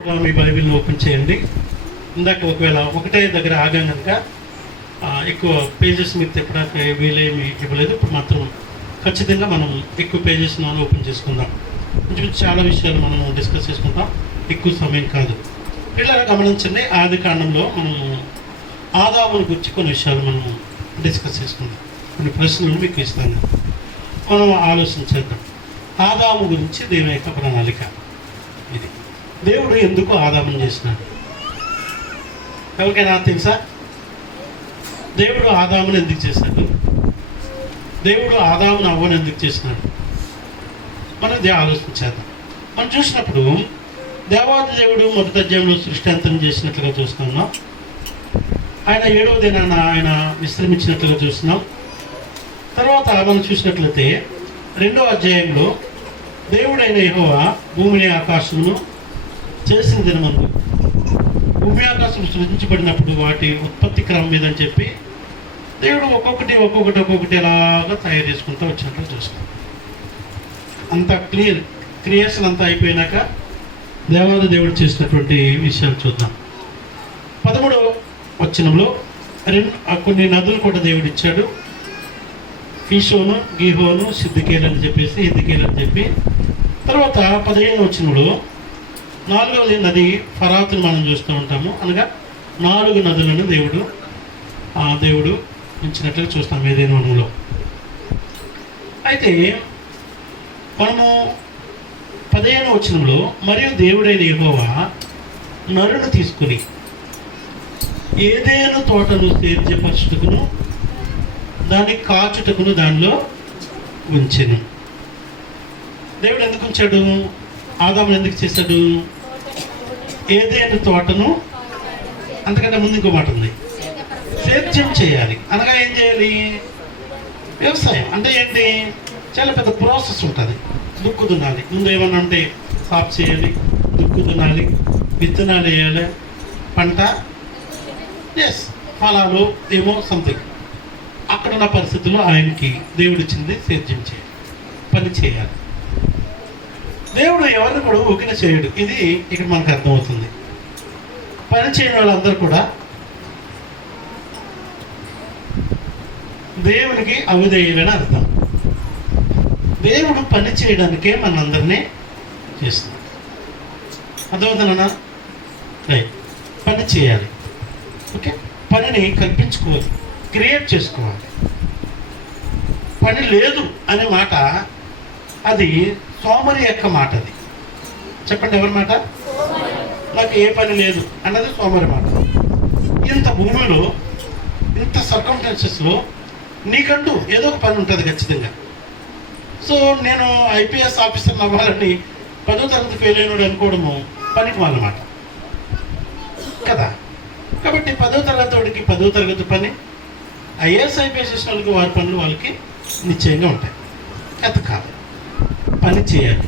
మీ బైబిల్ని ఓపెన్ చేయండి. ఇందాక ఒకవేళ ఒకటే దగ్గర ఆగాం కనుక ఎక్కువ పేజెస్ మీకు తిప్పడానికి వీలేమి ఇవ్వలేదు. ఇప్పుడు మాత్రం ఖచ్చితంగా మనం ఎక్కువ పేజెస్ ఓపెన్ చేసుకుందాం. కొంచెం చాలా విషయాలు మనం డిస్కస్ చేసుకుంటాం, ఎక్కువ సమయం కాదు. పిల్లలు గమనించండి, ఆది కాండంలో మనము ఆదాముని గురించి కొన్ని విషయాలు మనము డిస్కస్ చేసుకుందాం. కొన్ని ప్రశ్నలు మీకు ఇస్తాను, మనం ఆలోచించేద్దాం. ఆదాము గురించి దేవుని యొక్క ప్రణాళిక ఇది. దేవుడు ఎందుకు ఆదాముని చేసినాడు? ఎవరికైనా తెలుసా? దేవుడు ఆదాముని ఎందుకు చేశాడు? దేవుడు ఆదాముని అవ్వని ఎందుకు చేసినాడు? మనం ఆలోచించేద్దాం. మనం చూసినప్పుడు దేవాది దేవుడు మొదటి అధ్యాయంలో సృష్టి అంతం చేసినట్లుగా చూస్తున్నాం. ఆయన 7వ దినాన ఆయన విశ్రమించినట్లుగా చూస్తున్నాం. తర్వాత మనం చూసినట్లయితే 2వ అధ్యాయంలో దేవుడైన యెహోవా భూమిని ఆకాశమును చేసిన దినమందు, భూమి ఆకాశం సృష్టించబడినప్పుడు వాటి ఉత్పత్తి క్రమం మీద అని చెప్పి దేవుడు ఒక్కొక్కటి అలాగా తయారు చేసుకుంటూ వచ్చినట్లు చూస్తాం. అంత క్రియేషన్ అంతా అయిపోయినాక దేవాది దేవుడు చేసినటువంటి విషయాలు చూద్దాం. 13వ వచనంలో కొన్ని నదులు కూడా దేవుడు ఇచ్చాడు. ఫీషోను, గీహోను, సిద్దికేలు అని చెప్పేసి హిద్దికేలు అని చెప్పి. తర్వాత 15వ వచనంలో 4వ నది ఫరాతును మనం చూస్తూ ఉంటాము. అనగా 4 నదులను దేవుడు ఇచ్చినట్లుగా చూస్తాం ఏదైనా వనంలో. అయితే మనము 15వ వచనంలో మరియు దేవుడైన యెహోవా నరును తీసుకుని ఏదేను తోటను సేద్యపరచుటకును దాన్ని కాచుటకును దానిలో ఉంచెను. దేవుడు ఎందుకు ఉంచాడు? ఆదామును ఎందుకు చేశాడు? ఏదేను తోటను, అంతకంటే ముందు ఇంకో మాట ఉంది, సేద్యం చేయాలి. అనగా ఏం చేయాలి? వ్యవసాయం అంటే ఏంటి? చాలా పెద్ద ప్రాసెస్ ఉంటుంది. దుక్కు దున్నాలి, ముందు ఏమన్నా ఉంటే సాఫ్ చేయాలి, దుక్కు దున్నాలి, విత్తనాలు వేయాలి, పంట, ఫలాలు ఏమో సంథింగ్. అక్కడున్న పరిస్థితుల్లో ఆయనకి దేవుడు ఇచ్చింది సేద్యం చేయాలి, పని చేయాలి. దేవుడు ఎవరిని కూడా ఊకిన చేయడు. ఇది ఇక్కడ మనకు అర్థమవుతుంది. పని చేయని వాళ్ళందరూ కూడా దేవునికి అవిధేయులని అర్థం. దేవుడు పని చేయడానికే మనందరినీ చేస్తున్నాడు. అర్థమవుతుందన్నా? రైట్. పని చేయాలి, ఓకే. పనిని కల్పించుకోవాలి, క్రియేట్ చేసుకోవాలి. పని లేదు అనే మాట అది సోమరి యొక్క మాట. అది చెప్పండి, ఎవరి మాట? నాకు ఏ పని లేదు అన్నది సోమరి మాట. ఇంత భూమిలో, ఇంత సర్కమ్స్టాన్సెస్లో నీకంటూ ఏదో ఒక పని ఉంటుంది ఖచ్చితంగా. సో నేను ఐపీఎస్ ఆఫీసర్ అవ్వాలని 10వ తరగతి ఫెయిల్ అయినాడు అనుకోవడము పనికి అన్నమాట కదా. కాబట్టి 10వ తరగతి వాడికి 10వ తరగతి పని, ఐఏఎస్ ఐపీఎస్ చేసిన వాళ్ళకి వారి పనులు వాళ్ళకి నిశ్చయంగా ఉంటాయి. అది కాదు, పని చేయాలి.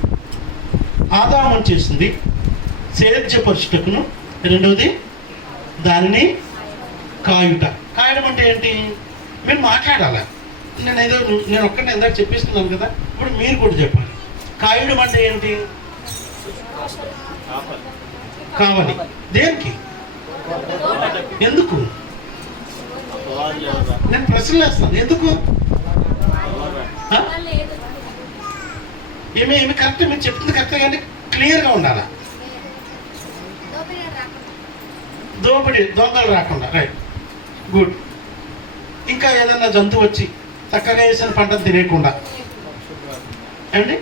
ఆదాము చేసింది సేద్యపరచుటకును, రెండవది దానిని కాయుట. కాయడం అంటే ఏంటి? మీరు మాట్లాడాలి. నేను ఒక్కడిని ఇందాక చెప్పేస్తున్నాను కదా, ఇప్పుడు మీరు కూడా చెప్పాలి. కాయడం అంటే ఏంటి? కావాలి. దేనికి? ఎందుకు? నేను ప్రశ్నలు వేస్తాను. ఎందుకు? ఏమి కరెక్ట్, మీరు చెప్తుంది కరెక్ట్, కానీ క్లియర్గా ఉండాలా. దొంగలు రాకుండా. Right, good. ఇంకా ఏదన్నా జంతువు వచ్చి చక్కగా వేసిన పంటను తినేయకుండా ఏమండి?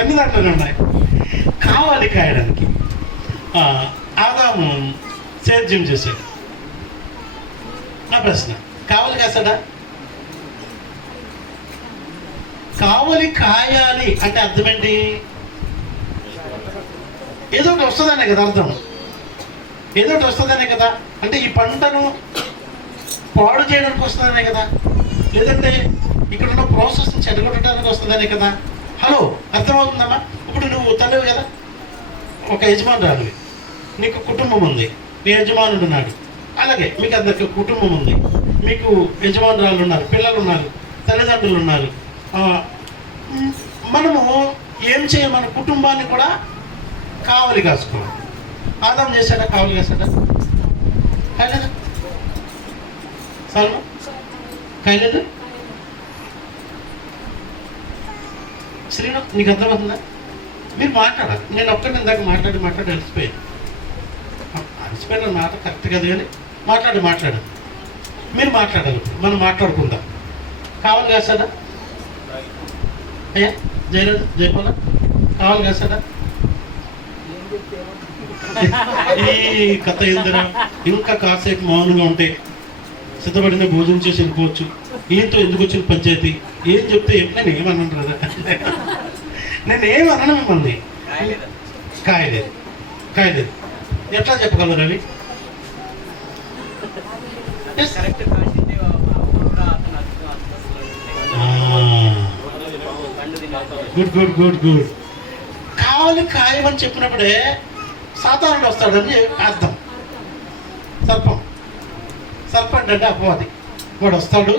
అన్ని దాంట్లోనే ఉన్నాయి. కావాలి కాయడానికి. ఆదాము సేద్యం చేశాడు. నా ప్రశ్న, కావాలి కాసాడా? కావాలి కాయాలి అంటే అర్థం ఏంటి? ఏదో ఒకటి వస్తుందనే కదా అర్థం. ఏదో ఒకటి వస్తుందనే కదా. అంటే ఈ పంటను పాడు చేయడానికి వస్తుందనే కదా, లేదంటే ఇక్కడ ఉన్న ప్రాసెస్ని చెడగొట్టడానికి వస్తుందనే కదా. హలో, అర్థమవుతుందమ్మా? ఇప్పుడు నువ్వు తల్లివి కదా, ఒక యజమానురాలివి, నీకు కుటుంబం ఉంది, నీ యజమానుడు ఉన్నాడు. అలాగే మీకు అందరికి కుటుంబం ఉంది, మీకు యజమానురాలు ఉన్నారు, పిల్లలు ఉన్నారు, తల్లిదండ్రులు ఉన్నారు. మనము ఏం చేయాలి? మన కుటుంబాన్ని కూడా కావలి కాసుకోవాలి. ఆదాం చేశాడా? కావలి కాశాడా? కాయలేదు. సల్మా కాయలేదు. శ్రీను నీకు అర్థమవుతుందా? మీరు మాట్లాడాలి. నేను ఒక్కరిని ఇందాక మాట్లాడి అలసిపోయాను. అలసిపోయిన మాట కరెక్ట్ కదా, కానీ మాట్లాడు మీరు మాట్లాడాలి. మనం మాట్లాడుకుందాం. కావాలి కాసాడా అయ్యా? జయపాల కావాలి కాసాడా? ఈ కథ ఏందిరా, ఇంకా కాసేపు మౌనంగా ఉంటే సిద్ధపడిన భోజనం చేసి వెళ్ళిపోవచ్చు. ఏంతో ఎందుకు వచ్చిన పంచాయతీ? ఏం చెప్తే నేను ఏమన్నాను కదా, నేను ఏమన్నాను మిమ్మల్ని? కాయలేదు ఎట్లా చెప్పగలరు అవి? గుడ్. కావాలి కాయమని చెప్పినప్పుడే సాతానుడు వస్తాడని అర్థం. సర్పంట్ అంటే అపవాది. వాడు వస్తాడు,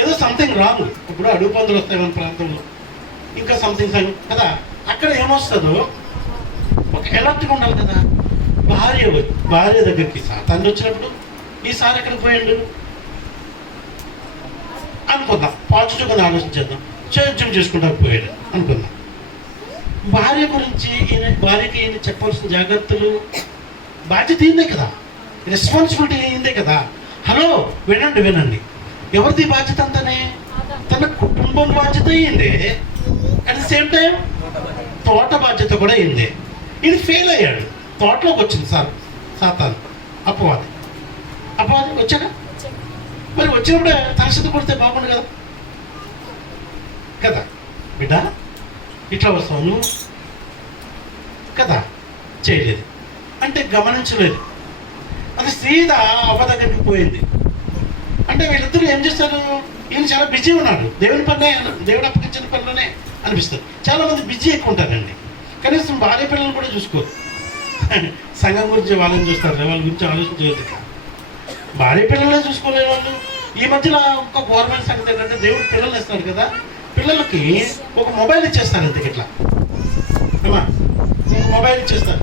ఏదో సంథింగ్ రాంగ్. ఇప్పుడు అడుగు పందులు వస్తాయి మన ప్రాంతంలో, ఇంకా సంథింగ్ కదా. అక్కడ ఏమొస్తుందో ఒక ఎలర్ట్గా ఉండాలి కదా. భార్య దగ్గరికి సాతానుడు వచ్చినప్పుడు ఈసారి ఎక్కడికి పోయిండు అనుకుందాం. పాజిటివ్గా ఆలోచించేద్దాం. సేద్యం చేసుకుంటా పోయాడు అనుకుందాం. భార్య గురించి భార్యకి ఈయన చెప్పాల్సిన జాగ్రత్తలు, బాధ్యత ఏందే కదా, రెస్పాన్సిబిలిటీ ఏందే కదా. హలో వినండి, ఎవరిది బాధ్యత అంతానే? తన కుటుంబం బాధ్యత అయ్యింది. అట్ ది సేమ్ టైం తోట బాధ్యత కూడా అయింది. ఇది ఫెయిల్ అయ్యాడు. తోటలోకి వచ్చింది సాతాను, అపవాది వచ్చాక మరి వచ్చినప్పుడే తలసిద్ధ కొడితే బాగుండు కదా బిడ్డ. ఇట్లా వస్తావు నువ్వు కదా, చేయలేదు అంటే గమనించలేదు. అది సీదా అవ్వ దగ్గరికి పోయింది. అంటే వీళ్ళిద్దరూ ఏం చేస్తారు? ఈయన చాలా బిజీ ఉన్నాడు, దేవుని పనినే, దేవుడు అప్పగించిన పనిలోనే అనిపిస్తారు. చాలామంది బిజీ ఎక్కువ ఉంటారండి. కనీసం భార్య పిల్లలు కూడా చూసుకోరు. సంఘం గురించి వాళ్ళని చూస్తారు, వాళ్ళ గురించి ఆలోచించలేదు. భార్య పిల్లలే చూసుకోలేదు వాళ్ళు. ఈ మధ్యలో ఒక గవర్నమెంట్ సంగతి ఏంటంటే, దేవుడు పిల్లలు ఇస్తాడు కదా, పిల్లలకి ఒక మొబైల్ ఇచ్చేస్తారు. ఇంతకు ఇట్లా అమ్మా ఒక మొబైల్ ఇచ్చేస్తారు.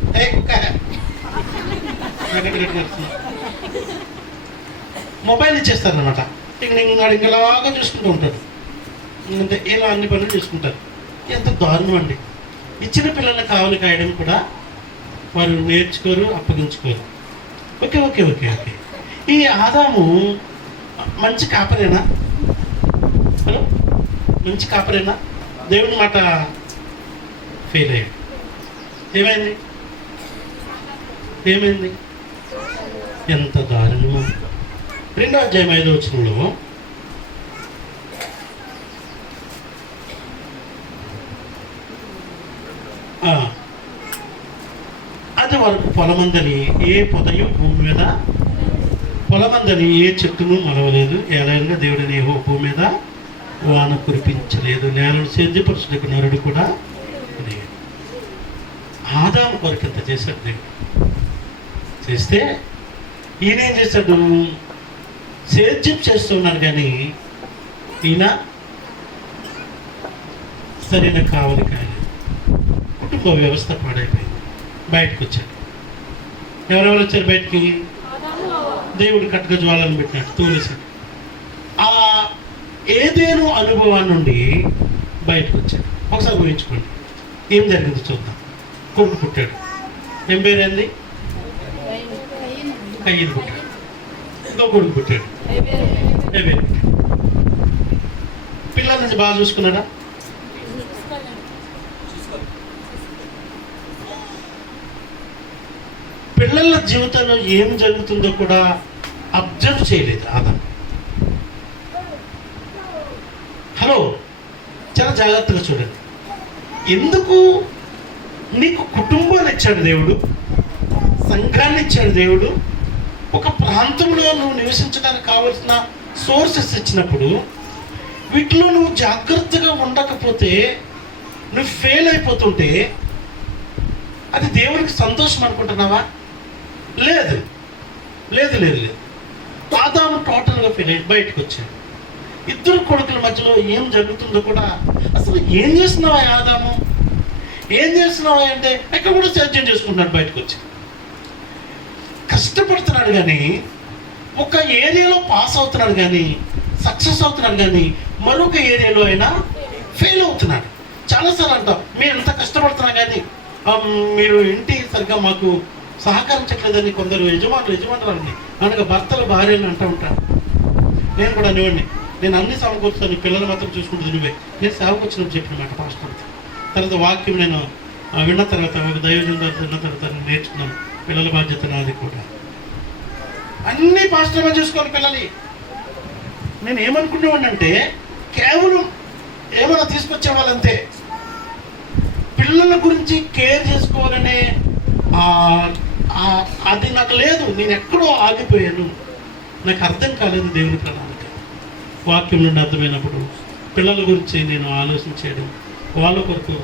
మొబైల్ ఇచ్చేస్తారు అనమాట. ఇంకలాగా చూసుకుంటూ ఉంటాడు. అంటే ఇలా అన్ని పనులు చూసుకుంటారు. ఎంత దారుణం అండి. ఇచ్చిన పిల్లల్ని కావాలి కాయడం కూడా వారు నేర్చుకోరు, అప్పగించుకోరు. ఓకే. ఈ ఆదాము మంచి కాపరేనా? హలో, మంచి కాపరేనా? దేవుని మాట ఫెయిల్ అయ్యాడు. ఏమైంది? ఎంత దారుణమో. 2వ అధ్యాయం 5వ వచనంలో అది వరకు పొలమందని ఏ పొదయు భూమి మీద, పొలమందని ఏ చెట్టును మొలవలేదు. ఏలైనా దేవుడిని ఏవో భూమి మీద వాన కురిపించలేదు. నేలను సేద్యపరుచుటకు నరుడు కూడా లేదు. ఆదాము కొరకు ఎంత చేశాడు దేవుడు. చేస్తే ఈయన ఏం చేశాడు? సేద్యం చేస్తున్నాడు, కానీ ఈయన సరైన కావలి కాయలేదు. కుటుంబ వ్యవస్థ పాడైపోయింది. బయటకు వచ్చాడు. ఎవరెవరు వచ్చారు బయటికి? దేవుడు కట్టుక జ్వాలను పెట్టినట్టు తోలేశాడు. ఆ ఏదేను అనుభవాన్ని నుండి బయటకు వచ్చాడు. ఒకసారి ఊహించుకోండి ఏం జరిగిందో చూద్దాం. కొడుకు పుట్టాడు. ఏం పేరేంది? కయ్యను పుట్టాడు. ఇంకో కొడుకు పుట్టాడు. పిల్లల నుంచి బాగా చూసుకున్నాడా? పిల్లల జీవితంలో ఏం జరుగుతుందో కూడా అబ్జర్వ్ చేయలేదు ఆదాము. హలో, చాలా జాగ్రత్తగా చూడండి. ఎందుకు నీకు కుటుంబాన్ని ఇచ్చాడు దేవుడు, సంఘాన్ని ఇచ్చాడు దేవుడు, ఒక ప్రాంతంలో నువ్వు నివసించడానికి కావలసిన సోర్సెస్ ఇచ్చినప్పుడు వీటిలో నువ్వు జాగ్రత్తగా ఉండకపోతే, నువ్వు ఫెయిల్ అయిపోతుంటే అది దేవునికి సంతోషం అనుకుంటున్నావా? లేదు. ఆదాము టోటల్గా ఫెయిల్ అయ్యి బయటకు వచ్చాడు. ఇద్దరు కొడుకుల మధ్యలో ఏం జరుగుతుందో కూడా అసలు ఏం చేస్తున్నావా ఆదాము? ఏం చేస్తున్నావు అంటే ఇక్కడ కూడా సేద్యం చేసుకుంటున్నాడు, బయటకు వచ్చి కష్టపడుతున్నాడు. కానీ ఒక ఏరియాలో పాస్ అవుతున్నాడు, కానీ సక్సెస్ అవుతున్నాడు, కానీ మరొక ఏరియాలో అయినా ఫెయిల్ అవుతున్నాడు. చాలాసార్లు అంటాం, మేము ఎంత కష్టపడుతున్నా కానీ మీరు ఇంటి సరిగ్గా మాకు సహకరించట్లేదని కొందరు యజమానులు అండి అనగా భర్తలు భార్యలు అంటూ ఉంటారు. నేను కూడా అనేవాడిని, నేను అన్ని సమకూర్చుతాను, పిల్లలు మాత్రం చూసుకుంటుంది నువ్వే. నేను సేవకు వచ్చినప్పుడు చెప్పిన మాట పాస్టర్. తర్వాత వాక్యం నేను విన్న తర్వాత, ఒక దైవజన విన్న తర్వాత నేర్చుకున్నాను, పిల్లల బాధ్యత నాది కూడా. అన్ని పాస్టర్గా చూసుకోవాలి పిల్లలు. నేను ఏమనుకునేవాడిని అంటే కేవలం ఏమైనా తీసుకొచ్చే వాళ్ళంతే, పిల్లల గురించి కేర్ చేసుకోవాలనే అది నాకు లేదు. నేను ఎక్కడో ఆగిపోయాను, నాకు అర్థం కాలేదు దేవుని ప్రణాళిక. వాక్యం నుండి అర్థమైనప్పుడు పిల్లల గురించి నేను ఆలోచించడం, వాళ్ళ కొరకు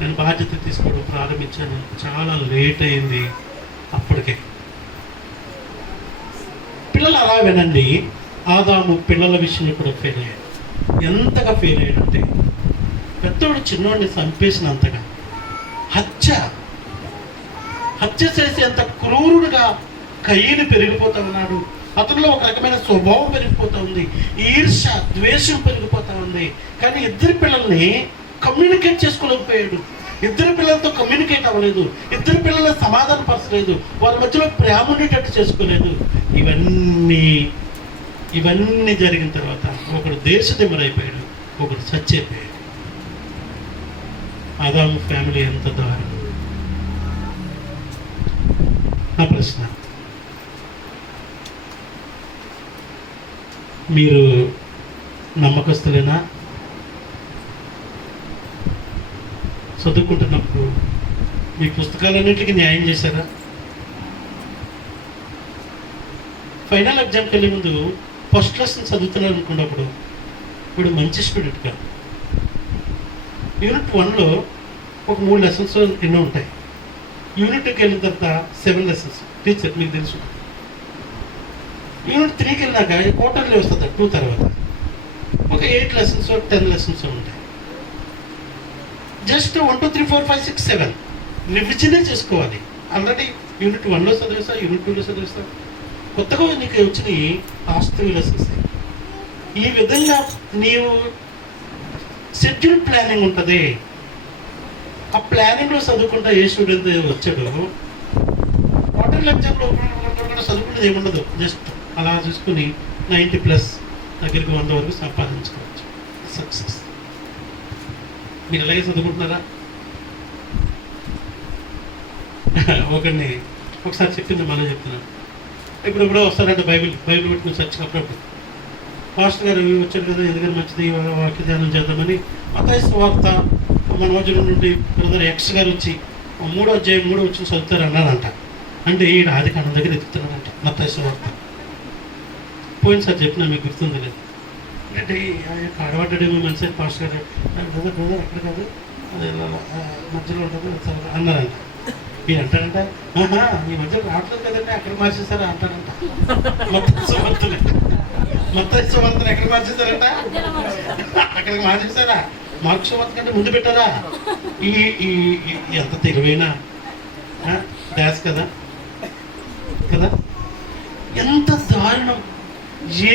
నేను బాధ్యత తీసుకోవడం ప్రారంభించాను. చాలా లేట్ అయింది అప్పటికే. పిల్లలు అలా వినండి, ఆదాము పిల్లల విషయంలో కూడా ఫెయిల్ అయ్యాడు. ఎంతగా ఫెయిల్ అయ్యాడంటే పెద్దోడు చిన్నోడిని చంపేసినంతగా హత్య చేసి ఎంత క్రూరుడుగా కయ్యను పెరిగిపోతూ ఉన్నాడు. అతనిలో ఒక రకమైన స్వభావం పెరిగిపోతూ ఉంది, ఈర్ష్య ద్వేషం పెరిగిపోతూ ఉంది. కానీ ఇద్దరు పిల్లల్ని కమ్యూనికేట్ చేసుకోలేకపోయాడు, ఇద్దరు పిల్లలతో కమ్యూనికేట్ అవ్వలేదు, ఇద్దరు పిల్లల్ని సమాధానపరచలేదు, వాళ్ళ మధ్యలో ప్రేమ ఉండేటట్టు చేసుకోలేదు. ఇవన్నీ జరిగిన తర్వాత ఒకడు దేశదిమ్మరైపోయాడు, ఒకడు చచ్చిపోయాడు. ఆదాము ఫ్యామిలీ ఎంత దారుణం. నా ప్రశ్న, మీరు నమ్మకస్తులేనా? చదువుకుంటున్నప్పుడు మీ పుస్తకాలన్నింటికి న్యాయం చేశారా? ఫైనల్ ఎగ్జామ్కి వెళ్ళే ముందు ఫస్ట్ లెసన్ చదువుతున్నారు అనుకున్నప్పుడు వీడు మంచి స్టూడెంట్ కాదు. యూనిట్ 1లో ఒక 3 లెసన్స్ ఎన్నో ఉంటాయి. యూనిట్ 2కి వెళ్ళిన తర్వాత 7 లెసన్స్ టీచర్ మీకు తెలుసు. యూనిట్ 3కి వెళ్ళినాక క్వార్టర్లీ వస్తుంది 2 తర్వాత ఒక 8 లెసన్స్ 10 లెసన్స్ ఉంటాయి. జస్ట్ 1 2 3 4 5 6 7 రివిజనే చేసుకోవాలి. ఆల్రెడీ యూనిట్ 1లో చదివేస్తా, యూనిట్ 2లో చదివేస్తా, కొత్తగా నీకు వచ్చినాయి లాస్ట్ 3 లెసన్స్. ఈ విధంగా నీవు షెడ్యూల్ ప్లానింగ్ ఉంటుంది. ఆ ప్లానింగ్లో చదువుకుంటా ఏ స్టూడెంట్ వచ్చాడు క్వార్టర్లీ ఎగ్జామ్లో చదువుకునేది ఏముండదు, జస్ట్ అలా చూసుకుని 90+ దగ్గరికి 100 వరకు సంపాదించుకోవచ్చు, సక్సెస్. మీరు అలాగే చదువుకుంటున్నారా? ఒకరిని ఒకసారి చెప్పింది మళ్ళీ చెప్తున్నాను. ఇప్పుడు వస్తారంటే బైబిల్ పెట్టుకుని చర్చ అప్పుడప్పుడు పాస్టర్ గారు వచ్చారు కదా, ఎందుకని మంచిది వాక్య ధ్యానం చేద్దామని మత్తయి సువార్త మన మధ్యలో నుండి బ్రదర్ ఎక్స్ గారు వచ్చి 3వ అధ్యాయం 3వ వచనం చదువుతారు అన్నారంట. అంటే ఈ ఆదికాండం దగ్గర ఎత్తుతున్నాడంట మత్తయి సువార్త. పోయినసారి చెప్పినా మీకు గుర్తుంది లేదు అంటే ఆడబడ్డాడేమో మంచి పాస్టర్ గారు బ్రదర్ అక్కడ కాదు అదే మధ్యలో ఉంటుంది అన్నారంట. ఈయన అంటారంట, ఈ మధ్యలో రావట్లేదు కదండి అక్కడ మార్చేస్తారా అంటారంట. మత్తయి సువార్తను ఎక్కడ మార్చేస్తారంట? అక్కడికి మార్చేస్తారా? మార్క్స్ సువార్త కంటే ముందు పెట్టారా? ఈ ఎంత తెలివైనా డాష్ కదా కదా. ఎంత దారుణం!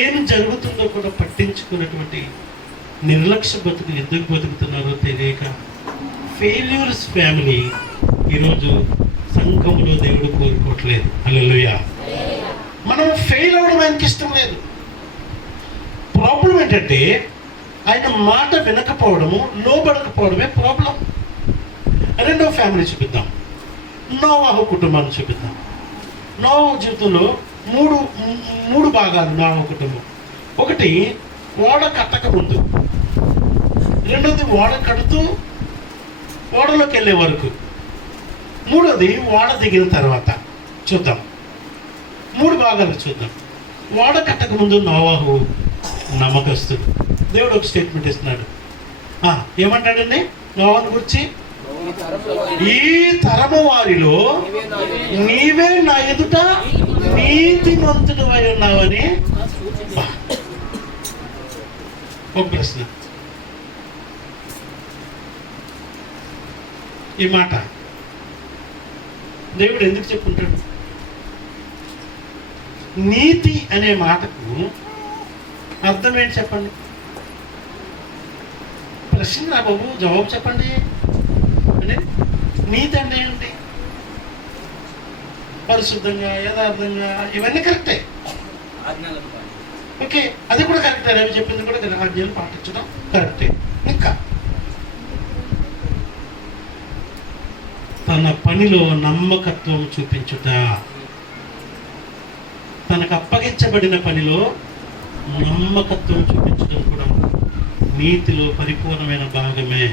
ఏం జరుగుతుందో కూడా పట్టించుకున్నటువంటి నిర్లక్ష్య బతుకులు ఎందుకు బతుకుతున్నారో తెలియక ఫెయిల్యూర్స్ ఫ్యామిలీ ఈరోజు సంఘంలో దేవుడు కోరుకోవట్లేదు. హల్లెలూయా. మనం ఫెయిల్ అవ్వడం ఆయనకి ఇష్టం లేదు. ప్రాబ్లం ఏంటంటే ఆయన మాట వినకపోవడము, లోబడకపోవడమే ప్రాబ్లం. రెండో ఫ్యామిలీ చూపిద్దాం, నోవాహు కుటుంబాన్ని చూపిద్దాం. నోవాహు జీవితంలో మూడు భాగాలు నోవాహు కుటుంబం. ఒకటి ఓడ కట్టక ముందు, రెండోది ఓడ కడుతూ ఓడలోకి వెళ్ళే వరకు, మూడోది ఓడ దిగిన తర్వాత. చూద్దాం, 3 భాగాలు చూద్దాం. ఓడ కట్టక ముందు నోవాహు నమ్మకస్తుడు. దేవుడు ఒక స్టేట్మెంట్ ఇస్తున్నాడు. ఏమంటాడండి నోవాహుని గురించి? ఈ తరము వారిలో నీవే నా ఎదుట నీతిమంతుడవై ఉన్నావని. ఒక ప్రశ్న, ఈ మాట దేవుడు ఎందుకు చెప్పుకుంటాడు? నీతి అనే మాటకు అర్థం ఏంటి చెప్పండి? ప్రశ్న రా బాబు, జవాబు చెప్పండి. అంటే నీతి అంటే ఏంటి? పరిశుద్ధంగా, యథార్థంగా, ఇవన్నీ కరెక్టే. ఓకే, అది కూడా కరెక్టే. రవి చెప్పింది కూడా ఆజ్ఞలు పాటించడం కరెక్టే. ఇంకా తన పనిలో నమ్మకత్వం చూపించుట, తనకు అప్పగించబడిన పనిలో నమ్మకత్వం చూపించడం కూడా నీతిలో పరిపూర్ణమైన భాగమే.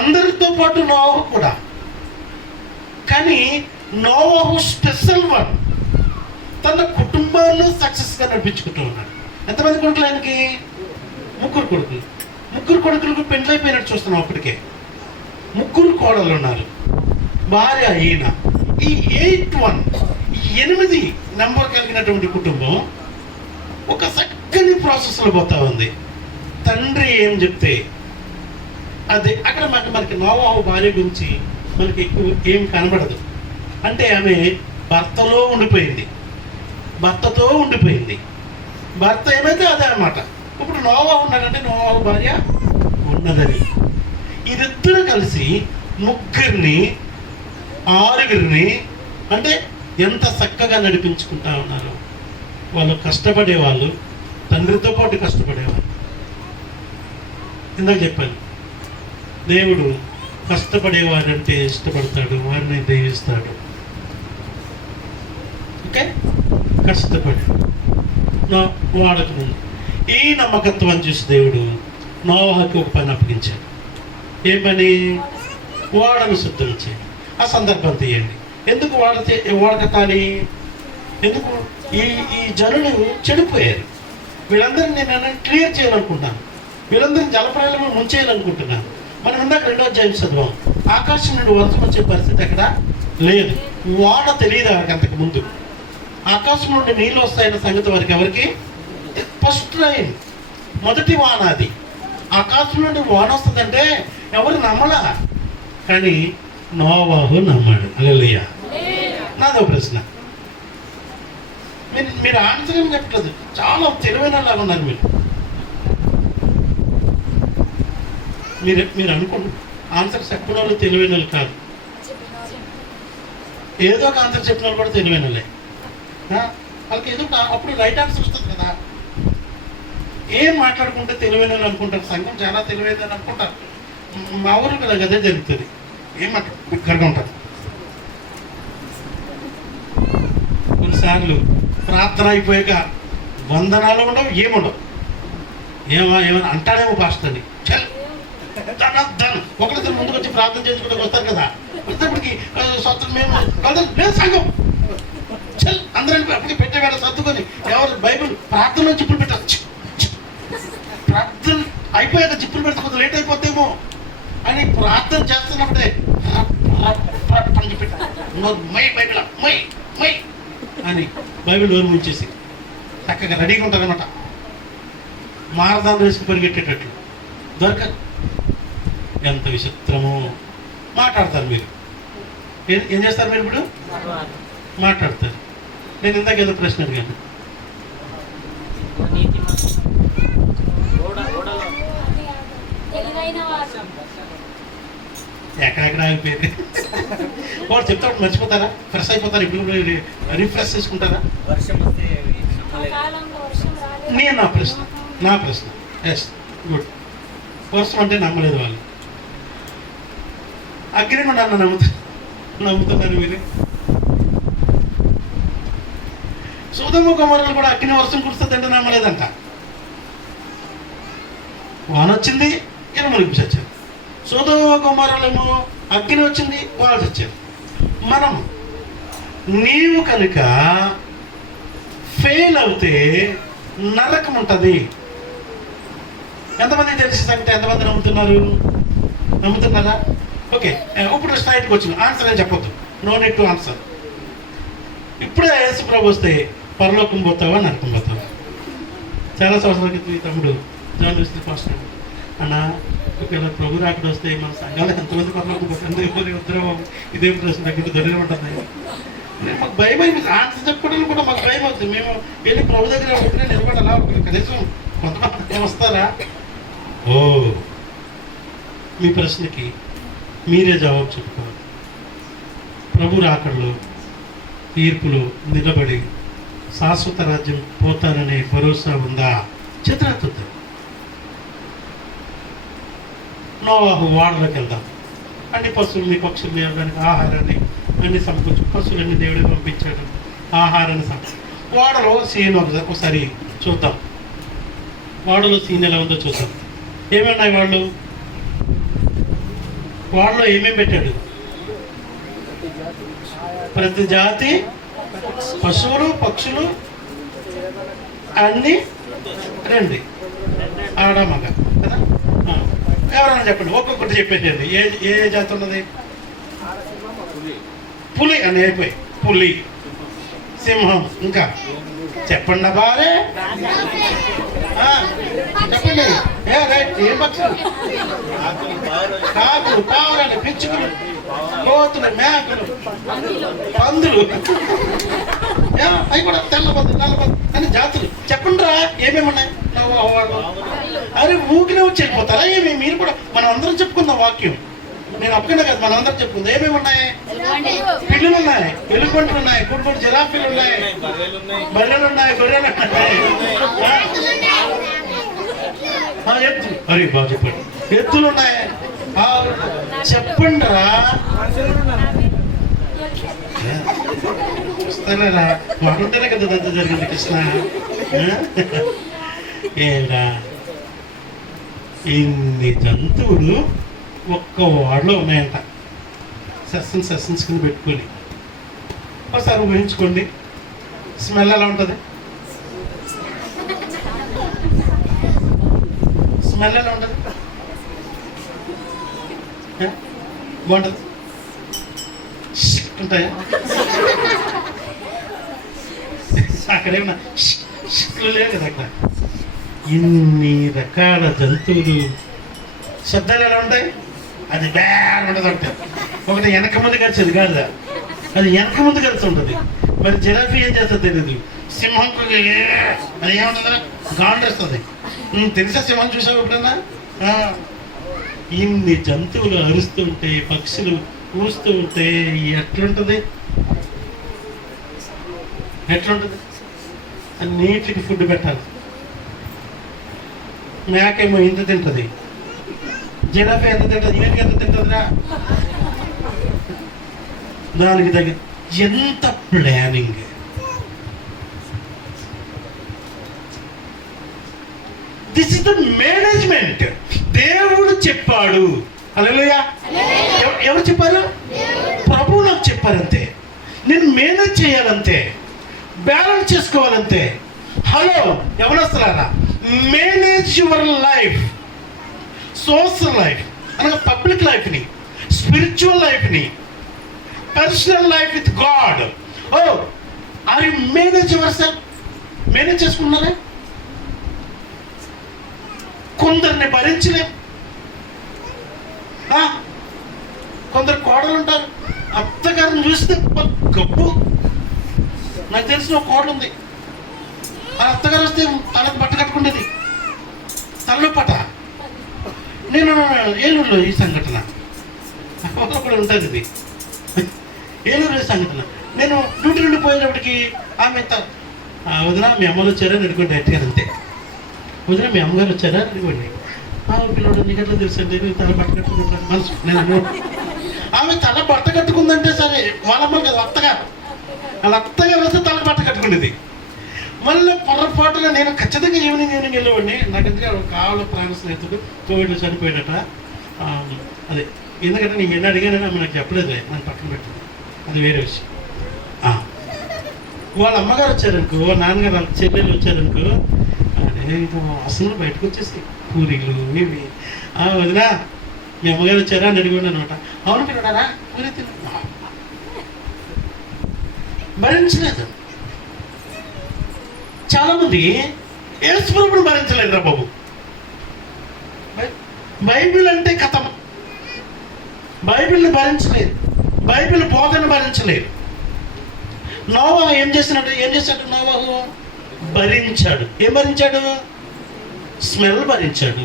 అందరితో పాటు నోవాహు కూడా, కానీ నోవాహు స్పెషల్ వన్. తన కుటుంబాన్ని సక్సెస్గా నడిపించుకుంటూ ఉన్నాడు. ఎంతమంది కొడుకులు ఆయనకి? 3 కొడుకులు. 3 కొడుకులకు పెండ్లైపోయినట్టు చూస్తున్నాం. అప్పటికే 3 కోడలు ఉన్నారు, భార్య ఈయన. ఈ 8 నెంబర్ కలిగినటువంటి కుటుంబం ఒక చక్కని ప్రాసెస్లో పోతా ఉంది. తండ్రి ఏం చెప్తే అదే. అక్కడ మనకి నోవాహు భార్య గురించి మనకి ఎక్కువ ఏం కనబడదు. అంటే ఆమె భర్తతో ఉండిపోయింది. భర్త ఏమైతే అదే అన్నమాట. ఇప్పుడు నోవాహు ఉన్నాడంటే నోవాహు భార్య ఉన్నదని. వీరిద్దరూ కలిసి 6 అంటే ఎంత చక్కగా నడిపించుకుంటా ఉన్నారు. వాళ్ళు కష్టపడేవాళ్ళు, తండ్రితో పాటు కష్టపడేవాళ్ళు. ఇందాక చెప్పాను, దేవుడు కష్టపడేవాడంటే ఇష్టపడతాడు, వారిని దీవిస్తాడు. ఓకే, కష్టపడి వాడకు ముందు ఈ నమ్మకత్వం చూసి దేవుడు నోవాహుకి ఒక పని అప్పగించాడు. ఏ పని? ఓడను శుద్ధం చేయండి. ఆ సందర్భం తీయండి. ఎందుకు ఓడకట్టాలి? ఎందుకు? ఈ జనులు చెడిపోయారు. వీళ్ళందరినీ నేను క్లియర్ చేయాలనుకుంటాను. వీళ్ళందరినీ జలప్రయాణంలో ముంచేయాలనుకుంటున్నాను. మనం ఇందాక 2వ అధ్యాయం చదివాం. ఆకాశం నుండి వర్షం వచ్చే పరిస్థితి అక్కడ లేదు. ఓడ తెలియదు వారికి అంతకు ముందు. ఆకాశం నుండి నీళ్ళు వస్తాయన్న సంగతి వారికి ఎవరికి? ఫస్ట్ రైన్, మొదటి వాన అది. ఆకాశం నుండి వాన వస్తుందంటే ఎవరు నమ్మలా, కానీ నోవాహు నమ్మాడు. హల్లెలూయా. నాదో ప్రశ్న, మీరు ఆన్సర్ ఏమి చెప్పట్లేదు. చాలా తెలివైన లాగా ఉన్నారు మీరు అనుకోండి. ఆన్సర్ చెప్పిన వాళ్ళు తెలివైన వాళ్ళు కాదు. ఏదో ఒక ఆన్సర్ చెప్పిన వాళ్ళు కూడా తెలివైన వాళ్ళే. వాళ్ళకి ఏదో అప్పుడు రైట్ ఆన్సర్ వస్తుంది కదా. ఏం మాట్లాడుకుంటే తెలివైన వాళ్ళు అనుకుంటారు. సంఘం చాలా తెలివైన అనుకుంటారు. మా ఊరు కదా అదే జరుగుతుంది. ఏం మాట్లాడుకుంటారు ఉంటుంది. కొన్నిసార్లు ప్రార్థన అయిపోయాక వందనాలు ఉండవు, ఏముండవు. ఏమైనా అంటాడేమో పాస్టర్ని. చల్ ధనం ఒకరిద్దరు ముందుకు వచ్చి ప్రార్థన చేసుకుంటూ వస్తారు కదా. వచ్చేటప్పటికి స్వత్రం మేము లేదు సంఘం చల్ అందరూ అప్పటికి పెట్టేవేళ సర్దుకొని ఎవరు బైబిల్ ప్రార్థన చిప్పులు పెట్టారు. ప్రార్థన అయిపోయాక చిప్పులు పెడితే కొంచెం లేట్ అయిపోతేమో అని ప్రార్థన చేస్తున్నప్పుడే మై బైబిల్ మై మై అని బైబిల్ ఓరు ఉంచేసి చక్కగా రెడీగా ఉంటారనమాట. మారదాలు వేసుకు పరిగెట్టేటట్లు దొరకదు. ఎంత విచిత్రమో మాట్లాడతారు మీరు. ఏం చేస్తారు మీరు ఇప్పుడు? మాట్లాడతారు. నేను ఇందాక ఏదో ప్రశ్న అడిగాను. ఎక్కడెక్కడ ఆగిపోయింది వాడు చెప్తాడు, మర్చిపోతారా? ఫ్రెష్ అయిపోతారా? ఇప్పుడు రిఫ్రెష్ చేసుకుంటారా? నేను నా ప్రశ్న ఎస్ గుడ్. వర్షం అంటే నమ్మలేదు వాళ్ళు. అగ్నిగుండాన్ని నమ్ముతున్నారు మీరు. సొదొమ గొమొర్రాలు కూడా అగ్ని వర్షం కురుస్తుందంటే నమ్మలేదంట. వాన వచ్చింది, ఇరుమురికి చచ్చారు. సొదొమ గొమొర్రాలేమో అగ్ని వచ్చింది, వాళ్ళు చచ్చారు. మనం నీవు కనుక ఫెయిల్ అవుతే నరకం ఉంటుంది. ఎంతమంది తెలిసి సంగతి? ఎంతమంది నమ్ముతున్నారా? ఓకే, ఇప్పుడు స్ట్రైట్కి వచ్చింది. ఆన్సర్ అని చెప్పొద్దు, నో నీడ్ టు ఆన్సర్. ఇప్పుడే యేసు ప్రభు వస్తే పరలోకం పోతావా నరకం పోతావా? చాలా సంవత్సరాల క్రితం తమ్ముడు జాన్ పాస్టర్ అన్న ఒకవేళ ప్రభు రాకడ వస్తే మన సంఘాలు ఎంతమంది పర్లేదు ఉత్తరం ఇదే ప్రశ్న దగ్గర దొరికి ఉంటుంది. మాకు భయం అయిపోయింది. ఆన్సర్ చెప్పడానికి కూడా మాకు భయం అవుతుంది. మేము వెళ్ళి ప్రభు దగ్గర ఒకటినే నిలబడాలా, కనీసం కొంతమంది వస్తారా? ఓ, మీ ప్రశ్నకి మీరే జవాబు చెప్పుకోవాలి. ప్రభు రాకడలో తీర్పులో నిలబడి శాశ్వత రాజ్యం పోతాననే భరోసా ఉందా? చిత్రత్తుద్దాం. నోవాహు వాడలోకి వెళ్దాం. అన్ని పశువుల్ని పక్షుల్ని దానికి ఆహారాన్ని అన్ని సమకూర్చు. పశువులన్నీ దేవుడికి పంపించాడు, ఆహారాన్ని వాడలో సీన్ ఒకసారి చూద్దాం. వాడలో సీన్ ఎలా ఉందో చూద్దాం. ఏమన్నాయి వాడలో ఏమేమి పెట్టాడు? ప్రతి జాతి పశువులు పక్షులు అన్నీ రండి, ఆడ మగ కదా. ఎవరైనా చెప్పండి, ఒక్కొక్కటి చెప్పేసేయండి. ఏ జాతి ఉన్నది? పులి అని అయిపోయి, పులి, సింహం, ఇంకా చెప్పండి బారే చెప్పండి. ఏం పక్షులు? కాకులు, పావురాలు, పిచ్చుకలు, కోతులు, మేకలు, పందులు, అవి కూడా తెల్లబద్దు నల్లబద్దు అని జాతులు. చెప్పండి రా, ఏమేమి ఉన్నాయి? అరే ఊకినే వచ్చి వెళ్ళిపోతారా ఏమి? మీరు కూడా మనం అందరం చెప్పుకుందాం వాక్యం. నేను ఒక్కనే కదా, మనం అందరం చెప్పుకుందాం. ఏమేమి ఉన్నాయి? పిల్లులు ఉన్నాయి, ఎలుగుబంట్లు ఉన్నాయి, గుడ్డు జిరాఫీలు ఉన్నాయి, బర్రెలు ఉన్నాయి, గొర్రెలు ఉన్నాయి, ఎద్దు, అరే బాగా చెప్పండి, ఎద్దులు ఉన్నాయి. చెప్పండి రా, వస్తారా? వాడుంటేనే కదా అంత జరిగింది కృష్ణ. ఏరా, ఇన్ని జంతువులు ఒక్క వాడలో ఉన్నాయంట. సెషన్స్ కింద పెట్టుకొని ఒకసారి ఊహించుకోండి. స్మెల్ ఎలా ఉంటుంది? స్మెల్ ఎలా ఉంటుంది? బాగుంటుంది. ఉంటాయా? అక్కడేమన్నా లేదు కదా. అక్కడ ఇన్ని రకాల జంతువులు, శబ్దాలు ఎలా ఉంటాయి? అది బ్యాడ్ ఉంటుంది. అంటే ఒకటి వెనక ముందు కలిసేది కాదు, అది వెనక ముందు కలిసి ఉంటుంది. మరి జిరాఫీ ఏం చేస్తుంది తెలియదు. సింహం అది ఏముంటుందా? గాండేస్తుంది. తెలుసా సింహం చూసావు ఎప్పుడన్నా? ఇన్ని జంతువులు అరుస్తూ ఉంటే, పక్షులు ఊస్తూ ఉంటే ఎట్లుంటుంది? అన్నిటికి ఫుడ్ పెట్టాలి. మేకేమో ఇంత తింటుంది, జిరాఫీ ఎంత తింటుంది, ఏనుగు ఎంత తింటుందిరా? దానికి తగ్గ ఎంత planning. This is the management. దేవుడు చెప్పాడు. హల్లెలూయా. ఎవరు చెప్పారు? ప్రభువు నాకు చెప్పారంతే. నేను మేనేజ్ చేయాలంతే, బ్యాలెన్స్ చేసుకోవాలంతే. హలో ఎవరొస్తున్నారా? Manage your life, social life అనగా పబ్లిక్ లైఫ్ని, స్పిరిచువల్ లైఫ్ని, personal life with God. Oh, are you manage yourself? Manage చేసుకున్నారా? కొందరిని భరించలేం. కొందరు కోడలు ఉంటారు, అత్తగారిని చూస్తే గబ్బు. నాకు తెలిసిన ఒక కోడలు ఉంది, ఆ అత్తగారు వస్తే తనకు బట్ట కట్టుకునేది, తలలో పట. నేను ఏలూరులో ఈ సంఘటన ఒకప్పుడు ఉంటుంది, ఇది ఏలూరులో ఈ సంఘటన. నేను డ్యూటీ నుండి పోయేటప్పటికి ఆమె వదిన మీ అమ్మలు వచ్చారని అడుగుంటే అట్టిగారు అంతే. వదిన మీ అమ్మగారు వచ్చారా అడుగుండి. పిల్లడు నీకెట్లా తెలుసండి తల బట్ట కట్టుకుంటాను మనసు. నేను ఆమె తల బట్ట కట్టుకుందంటే సరే, వాళ్ళమ్మ కదా అత్తగారు, వాళ్ళ అత్తగారు వస్తే తల బట్ట కట్టుకునేది. మళ్ళీ పొరపాటుగా నేను ఖచ్చితంగా ఈవినింగ్ వెళ్ళేవాడిని. నాకు ఎందుకంటే ఒక ఆవిడ ప్రాణ స్నేహితుడు కోవిడ్లో చనిపోయినట. అదే ఎందుకంటే నేను ఎన్ని అడిగానని ఆమె నాకు చెప్పలేదు, నన్ను పక్కన పెట్టింది, అది వేరే విషయం. వాళ్ళ అమ్మగారు వచ్చారనుకో, నాన్నగారు వాళ్ళ చెల్లెళ్ళు వచ్చారనుకో, అసలు బయటకు వచ్చేసి పూరీలు ఇవి. వదినా మీ అమ్మగారు వచ్చారా అని అడిగాడు అనమాట. అవును పిల్లడారా పూరి తిన్నా. భరించలేదు. చాలామంది యేసుప్రభుని భరించలేదురా బాబు. బైబిల్ అంటే కథం. బైబిల్ని భరించలేదు, బైబిల్ బోధన భరించలేదు. నోవాహు ఏం చేశాడు నోవాహు? భరించాడు. ఏం భరించాడు? స్మెల్ భరించాడు,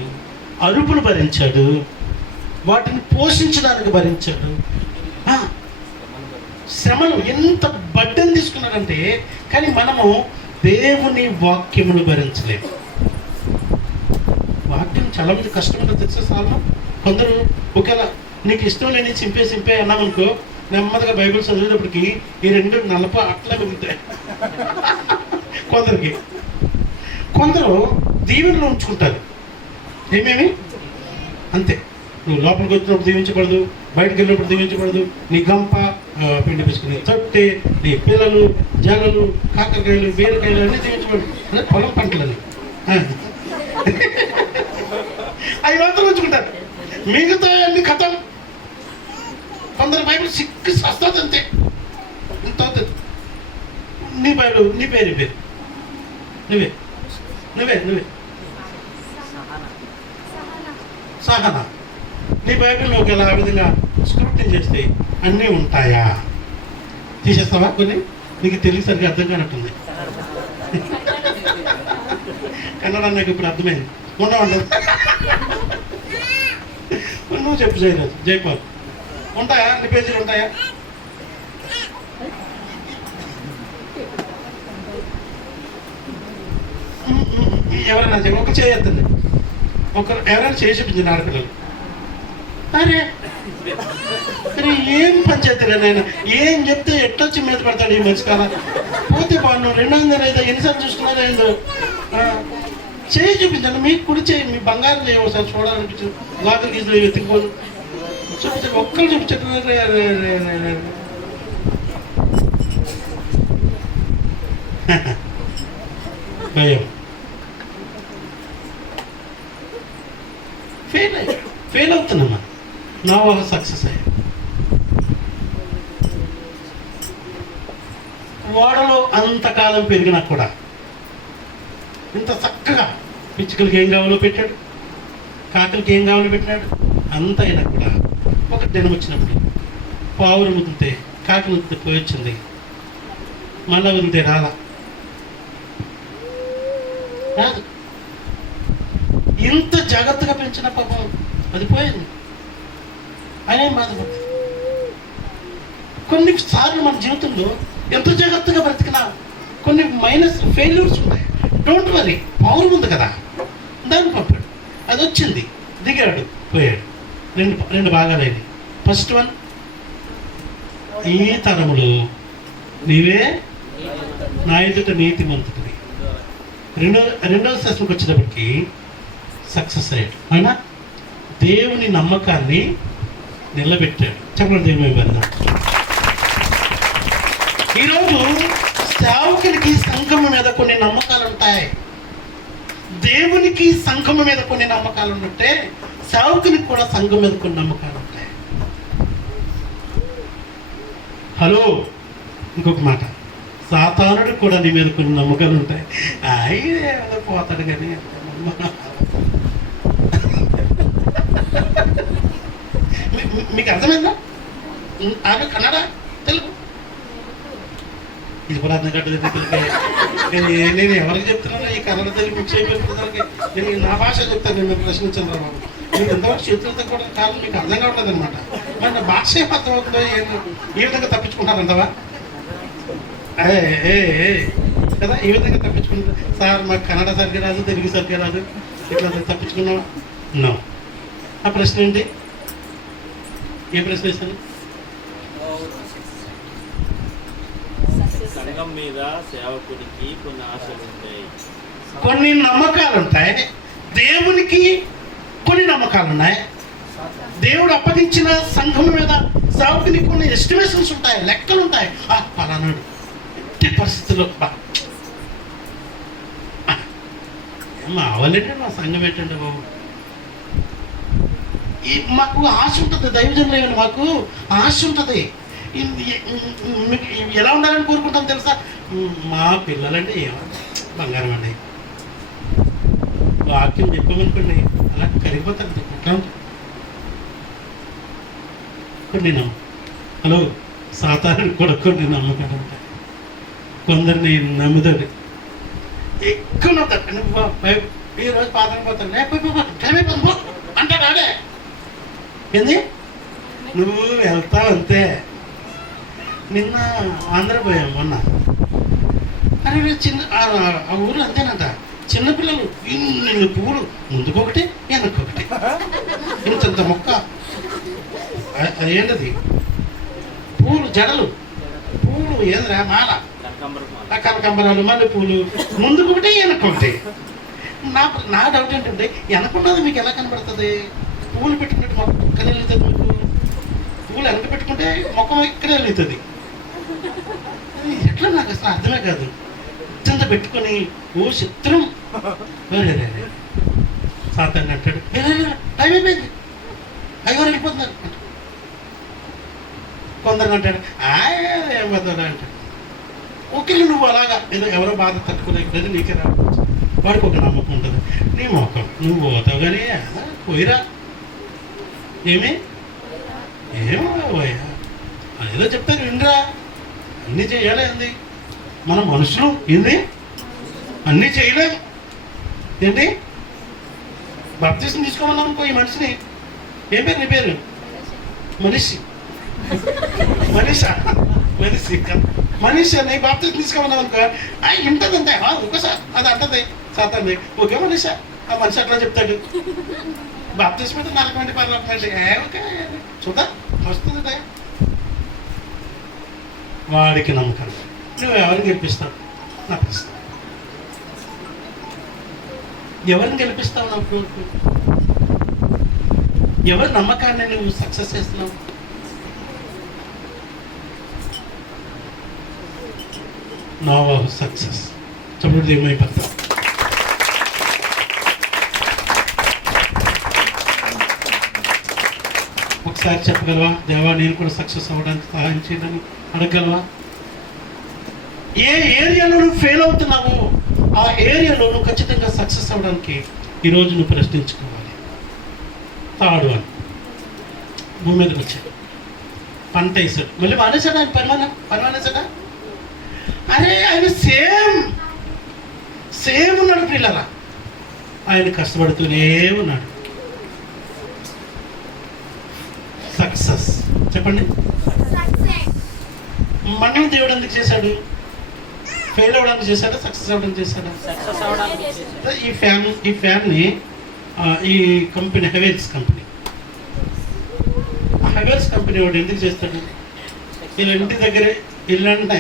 అరుపులు భరించాడు, వాటిని పోషించడానికి భరించాడు. శ్రమలు ఎంత బడ్డని తీసుకున్నాడంటే, కానీ మనము దేవుని వాక్యమును భరించలేము. వాక్యం చాలా మంది కష్టపడి తెలుసా సార్లు. కొందరు ఒకవేళ నీకు ఇష్టం లేని చింపే అన్నామనుకో, నెమ్మదిగా బైబిల్ చదివేటప్పటికి ఈ రెండు నలప అట్లా మిగులుతాయి కొందరికి. కొందరు దీవెనలు ఉంచుకుంటారు. ఏమేమి అంతే, నువ్వు లోపలికి వచ్చినప్పుడు దీవించకూడదు, బయటకు వెళ్ళినప్పుడు దీవించకూడదు, నీ గంప పిండి పిసుకుని తొట్టె, నీ పిల్లలు, జలలు, కాకరకాయలు, బీరకాయలు అన్నీ దీవించకూడదు. అదే పొలం పంటలని అవి మాత్రం ఉంచుకుంటారు, మిగతా అన్ని కథం. కొందరు బైబిల్ సిక్కు వస్తుంది అంతే, ఇంత అవుతుంది. నీ బైబిల్, నీ పేరు నువ్వే నువ్వే నువ్వే సహనా. నీ బైబిల్ ఒకవేళ ఆ విధంగా స్క్రూటినీ చేస్తే అన్నీ ఉంటాయా? తీసేస్తావా? కొన్ని నీకు తెలుగు సరిగ్గా అర్థం కానట్టుంది. కన్నడ నాకు ఇప్పుడు అర్థమైంది. ఉండవు నువ్వు చెప్పు జయరాజు, జైపాల్, ఉంటాయా? నీ పేజీలు ఉంటాయా? ఎవరైనా ఒక చేయొద్దండి, ఎవరైనా చేసి చూపించండి ఆడపిల్లలు. అరే అరే ఏం పంచాయతీ నేను ఏం చెప్తే ఎట్టొచ్చి మీద పడతాడు ఈ మనిషి కాదా? పోతే బాగున్నావు 205 ఎన్నిసార్లు చూసుకున్నారో ఏందో. చేయి చూపించండి, మీకు కుడి చేయి, మీ బంగారం చేయి ఒకసారి చూడాలనిపించదు. గాజులు గీజులు వెతికిపోదు చూపించండి, ఒక్కరు చూపించండి. భయం ఫెయిల్ అవుతున్నామా? నోవాహు సక్సెస్ అయ్యాడు. ఓడలో అంతకాలం పెరిగినా కూడా ఇంత చక్కగా పిచ్చుకలకి ఏం కావాలో పెట్టాడు, కాకలకి ఏం కావాలో పెట్టినాడు. అంత అయినా కూడా ఒక దినం వచ్చినప్పుడు పావులు ముదితే, కాకి ముదితే పోయి వచ్చింది, మళ్ళా వదిలితే రాదు. ఇంత జాగ్రత్తగా పెంచిన పాపం అది పోయింది. ఆయన ఏం బాధపడుతుంది. కొన్నిసార్లు మన జీవితంలో ఎంత జాగ్రత్తగా బ్రతికినా కొన్ని మైనస్ ఫెయిల్యూర్స్ ఉంటాయి. డోంట్ వరీ, పవర్ ఉంది కదా, దాన్ని పంపాడు, అది వచ్చింది, దిగాడు, పోయాడు. రెండు భాగాలైంది. ఫస్ట్ వన్, ఈ తరములు నీవే నా ఎదుట నీతిమంతుడివి. రెండవ సెషన్కి వచ్చేటప్పటికి సక్సెస్ అయ్యాడు. అవునా? దేవుని నమ్మకాన్ని నిలబెట్టాడు. చెప్పండి దేవుని వెళ్దాం. ఈరోజు సేవకునికి సంఘము మీద కొన్ని నమ్మకాలు ఉంటాయి, దేవునికి సంఘము మీద కొన్ని నమ్మకాలు ఉంటే సేవకునికి కూడా సంఘం మీద కొన్ని నమ్మకాలు ఉంటాయి. హలో, ఇంకొక మాట, సాతానుడు కూడా నీ మీద కొన్ని నమ్మకాలు ఉంటాయి. ఏదో పోతాడు కానీ మీకు అర్థమైందా? ఆమె కన్నడ, తెలుగు, ఇది కూడా అర్థం కట్టలేదు. నేను ఎవరికి చెప్తున్నాను ఈ కన్నడ తెలుగు మిక్స్ అయిపోయిన నేను నా భాష చెప్తాను. నేను ప్రశ్నించాను రా బాబు, మీకు ఎంతవరకు చేతులతో కూడా కాలం మీకు అర్థం కావట్లేదు అనమాట. మరి నా భాష ఏం అర్థమవుతుందో ఈ విధంగా తప్పించుకుంటారంటవా కదా? ఈ విధంగా తప్పించుకుంటారు. సార్ మాకు కన్నడ సరిగ్గా రాదు, తెలుగు సరిగ్గా రాదు, ఇట్లా తప్పించుకున్నావా? నో. ఆ ప్రశ్న ఏంటి? ఏ ప్రశ్న వేస్తాను? సంఘం మీద సేవకుడికి కొన్ని ఆశలు ఉంటాయి, కొన్ని నమ్మకాలు ఉంటాయి. దేవునికి కొన్ని నమ్మకాలు ఉన్నాయి. దేవుడు అప్పగించిన సంఘం మీద సేవకునికి కొన్ని ఎస్టిమేషన్స్ ఉంటాయి, లెక్కలు ఉంటాయి. పలానాడు ఎట్టి పరిస్థితుల్లో అవలేండి మా సంఘం ఏంటంటే బాబు, మాకు ఆశ ఉంటుంది. దైవజనులు మాకు ఆశ ఉంటుంది. ఎలా ఉండాలని కోరుకుంటాం తెలుసా? మా పిల్లలంటే ఏమో బంగారం అండి, వాక్యం చెప్పామనుకోండి అలా కరిగిపోతారు. కొన్ని హలో సాతాను కూడా కొన్ని నమ్మకం ఉంటాయి. కొందరిని నమ్ముతాడు ఎక్కువ నమ్ముతాడు. నువ్వు ఈ రోజు పాత్ర పోతాను లేకపోతే అంటాడు. ఆడే ఏంది నువ్వు వెళ్తావు అంతే. నిన్న ఆంధ్ర పోయాం మొన్న. అరే చిన్న ఆ ఊర్లో అంతేనంట. చిన్నపిల్లలు ఇన్ని పువ్వులు ముందుకొకటి వెనక్కొకటి ఇంత మొక్క. అదేంటది పూలు జడలు పూలు ఏంద్రా మాల కనకంబరాలు మల్లె పూలు ముందుకొకటి వెనక్కొకటి. నా డౌట్ ఏంటంటే వెనకున్నది మీకు ఎలా కనబడుతుంది? పువ్వులు పెట్టుకుంటే మొక్క ఇక్కడ వెళ్తుంది. మీకు పువ్వులు వెనక పెట్టుకుంటే మొక్క ఇక్కడ వెళ్తుంది. ఎట్లా నాకు అసలు అర్థమే కాదు. చింత పెట్టుకొని ఓ చిత్రం సాతాన్ని అంటాడు అయిపోయింది అయ్యవారు వెళ్ళిపోతున్నారు. కొందరు అంటాడు ఏం పోతాడు అంటాడు. ఓకే నువ్వు అలాగా ఏదో ఎవరో బాధ తట్టుకోలేకపోతే నీకే రావచ్చు. వాడికి ఒక నమ్మకం ఉంటుంది. నీ మొక్కం నువ్వు పోతావు కానీ పోయిరా ఏమి ఏమో పోయా అదేదో చెప్తాను వినరా. అన్నీ చేయాలి ఏంది మన మనుషులు ఏంది అన్నీ చేయలేము ఏంటి. బాప్తీసం తీసుకోమన్నాం అనుకో ఈ మనిషిని. ఏం పేరు నీ పేరు? మనిషి మనిషి అని బాప్తీసం తీసుకోమన్నాం అనుకో ఇంటది అంతే. ఒక్కసారి అది అంటది సాతాన్ని ఓకే మనిషి. ఆ మనిషి అట్లా చెప్తాడు. బాప్తీసం అయితే 4 మంది 10 మంది ఓకే చూద్దాం వస్తుంది. వాడికి నమ్మకం. నువ్వు ఎవరిని గెలిపిస్తావు? నాకు ఇస్తావు. ఎవరిని గెలిపిస్తావు? నాకు ఎవరి నమ్మకాన్ని నువ్వు సక్సెస్ చేస్తున్నావు? నోవాహు సక్సెస్ చెప్పుడు ఏమైపోతావు? ఒకసారి చెప్పగలవా? దేవా నేను కూడా సక్సెస్ అవ్వడానికి సహాయం చేయడానికి అడగగలవా? ఏ ఏరియాలో నువ్వు ఫెయిల్ అవుతున్నావో ఆ ఏరియాలో నువ్వు ఖచ్చితంగా సక్సెస్ అవ్వడానికి ఈరోజు నువ్వు ప్రశ్నించుకోవాలి. తాడు అని భూమి మీదకి వచ్చాడు, పంట వేసాడు, మళ్ళీ మానేశాడు. ఆయన పని మానేశాడా? అరే ఆయన సేమ్ ఉన్నాడు పిల్లరా. ఆయన కష్టపడుతూనే ఉన్నాడు. సక్సెస్ చెప్పండి. మనం దేవుడు ఎందుకు చేశాడు? ఫెయిల్ అవ్వడానికి చేశాడా? సక్సెస్ అవ్వడానికి చేశాడా? ఈ ఫ్యాన్ని ఈ కంపెనీ హెవెల్స్ కంపెనీ వాడు ఎందుకు చేస్తాడు? వీళ్ళ ఇంటి దగ్గరే ఇల్లు అంటే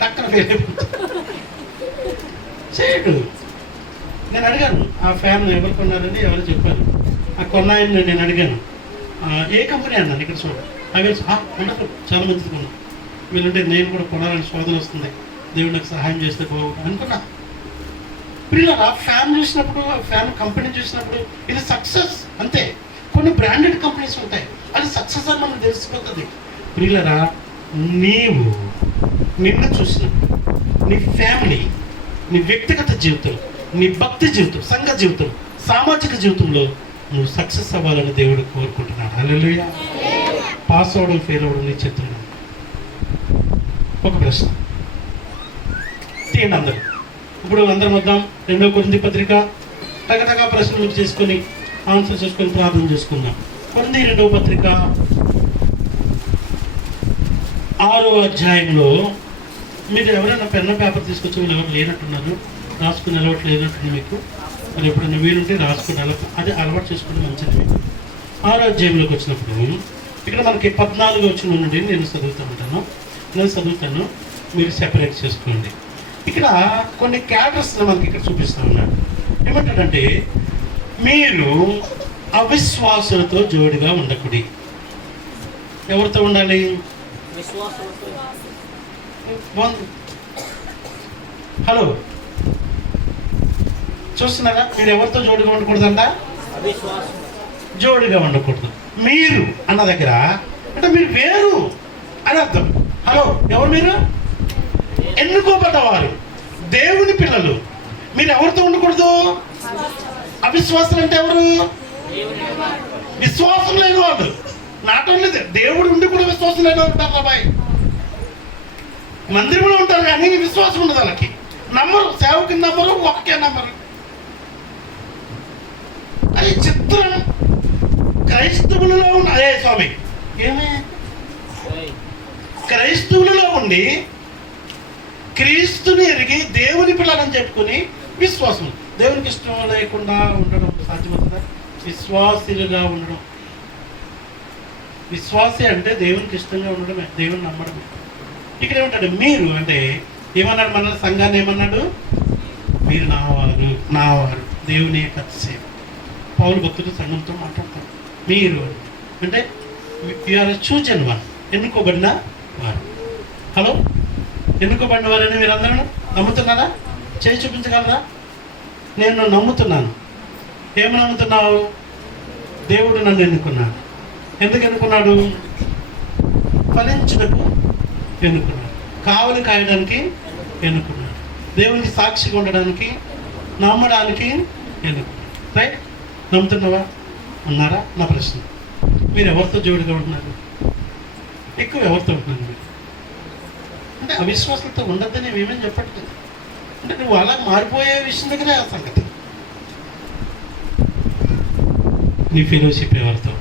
టక్కన ఫెయిల్ అయిపోతుంది. చేయడు. నేను అడిగాను ఆ ఫ్యాన్ ఎవరు కొన్నారని ఎవరు చెప్పారు. ఆ కొన్నాయని నేను అడిగాను ఏ కంపెనీ అన్నాను. ఇక్కడ చూడ హెవెల్స్ ఉండదు చాలా మంచిది కొన్నాను. వీళ్ళంటే నేను కూడా కొనాలని శోధన వస్తుంది, దేవుడు నాకు సహాయం చేస్తే బాగుంది అనుకున్నా. పిల్లల ఫ్యాన్ చూసినప్పుడు ఫ్యాన్ కంపెనీ చూసినప్పుడు ఇది సక్సెస్ అంతే. కొన్ని బ్రాండెడ్ కంపెనీస్ ఉంటాయి, అది సక్సెస్ అని మనకు తెలిసిపోతుంది. పిల్లరా నీవు నిన్ను చూసినప్పుడు నీ ఫ్యామిలీ, నీ వ్యక్తిగత జీవితం, నీ భక్తి జీవితం, సంఘ జీవితం, సామాజిక జీవితంలో నువ్వు సక్సెస్ అవ్వాలని దేవుడు కోరుకుంటున్నాడు. హల్లెలూయా. పాస్ అవ్వడం ఫెయిల్ అవ్వడం నీ చేతుల్లో. ఒక ప్రశ్న తీయండి అందరూ. ఇప్పుడు అందరం వద్దాం 2 కొరింథీ పత్రిక టగటగా ప్రశ్నలు చేసుకొని ఆన్సర్ చేసుకొని ప్రార్థన చేసుకుందాం. కొరింథీ 2వ పత్రిక 6వ అధ్యాయంలో మీరు ఎవరైనా పెన్న పేపర్ తీసుకొచ్చి వీళ్ళు ఎవరు లేనట్టున్నారు, రాసుకుని అలవాటు లేనట్టుంది మీకు. మరి ఎప్పుడైనా వీలుంటే రాసుకుని అది అలవాటు చేసుకుంటే మంచిది మీకు. 6వ అధ్యాయంలోకి వచ్చినప్పుడు ఇక్కడ మనకి 14వ వచనం నుండి నేను చదువుతాను, మీరు సెపరేట్ చేసుకోండి. ఇక్కడ కొన్ని క్యారెక్టర్స్ని మనకి ఇక్కడ చూపిస్తూ ఉన్నాడు. ఏమంటాడంటే మీరు అవిశ్వాసులతో జోడిగా ఉండకుడి. ఎవరితో ఉండాలి? హలో చూస్తున్నారా? మీరు ఎవరితో జోడిగా ఉండకూడదంట? జోడిగా ఉండకూడదు. మీరు అన్న దగ్గర అంటే మీరు వేరు అని అర్థం. హలో ఎవరు మీరు? ఎన్నుకోబడ్డవారు, దేవుని పిల్లలు. మీరు ఎవరితో ఉండకూడదు? అవిశ్వాసులు అంటే ఎవరు? విశ్వాసం లేని వాళ్ళు, నాట్ ఓన్లీ దేవుడు ఉండి కూడా విశ్వాసం లేని వాళ్ళు ఉంటారు అబ్బాయి. మందిరంలో ఉంటారు కానీ విశ్వాసం ఉండదు వాళ్ళకి. నమ్మరు, సేవకుని నమ్మరు, ఒకే నమ్మరు. అది చిత్రం. క్రైస్తవులలో ఉన్న అదే స్వామి ఏమే క్రైస్తవులలో ఉండి క్రీస్తుని ఎరిగి దేవుని పిల్లలని చెప్పుకొని విశ్వాసం, దేవునికి ఇష్టం లేకుండా ఉండడం సాధ్యమవుతుందా? విశ్వాసులుగా ఉండడం. విశ్వాసి అంటే దేవునికి ఇష్టంగా ఉండడమే, దేవుని నమ్మడమే. ఇక్కడ ఏమంటాడు? మీరు అంటే ఏమన్నాడు? మన సంఘాన్ని ఏమన్నాడు? మీరు నావారు దేవుని యొక్క సేవ. పౌలు భక్తుడు సంఘంతో మాట్లాడతాడు. మీరు అంటే యూఆర్ చూజన్ వన్, ఎన్నుకోబడిన వారు. హలో, ఎన్నుకోబడిన వారని మీరు అందరూ నమ్ముతున్నారా? చేయి చూపించగలరా? నేను నమ్ముతున్నాను. ఏమి నమ్ముతున్నావు? దేవుడు నన్ను ఎన్నుకున్నాడు. ఎందుకు ఎన్నుకున్నాడు? ఫలించుటకు ఎన్నుకున్నాడు, కావలి కాయడానికి ఎన్నుకున్నాడు, దేవునికి సాక్షిగా ఉండడానికి, నమ్మడానికి ఎన్నుకున్నాడు. రైట్? నమ్ముతున్నావా? ఉన్నారా? నా ప్రశ్న. మీరు ఎవరితో జోడిగా ఉంటున్నారు? ఎక్కువ ఎవరితో ఉంటున్నారు మీరు? అంటే అవిశ్వాసంతో ఉండద్దని మేమేం చెప్పట్లేదు. అంటే నువ్వు అలా మారిపోయే విషయం దగ్గరే ఆ సంగతి. నీ ఫెలోషిప్ ఎవరితో?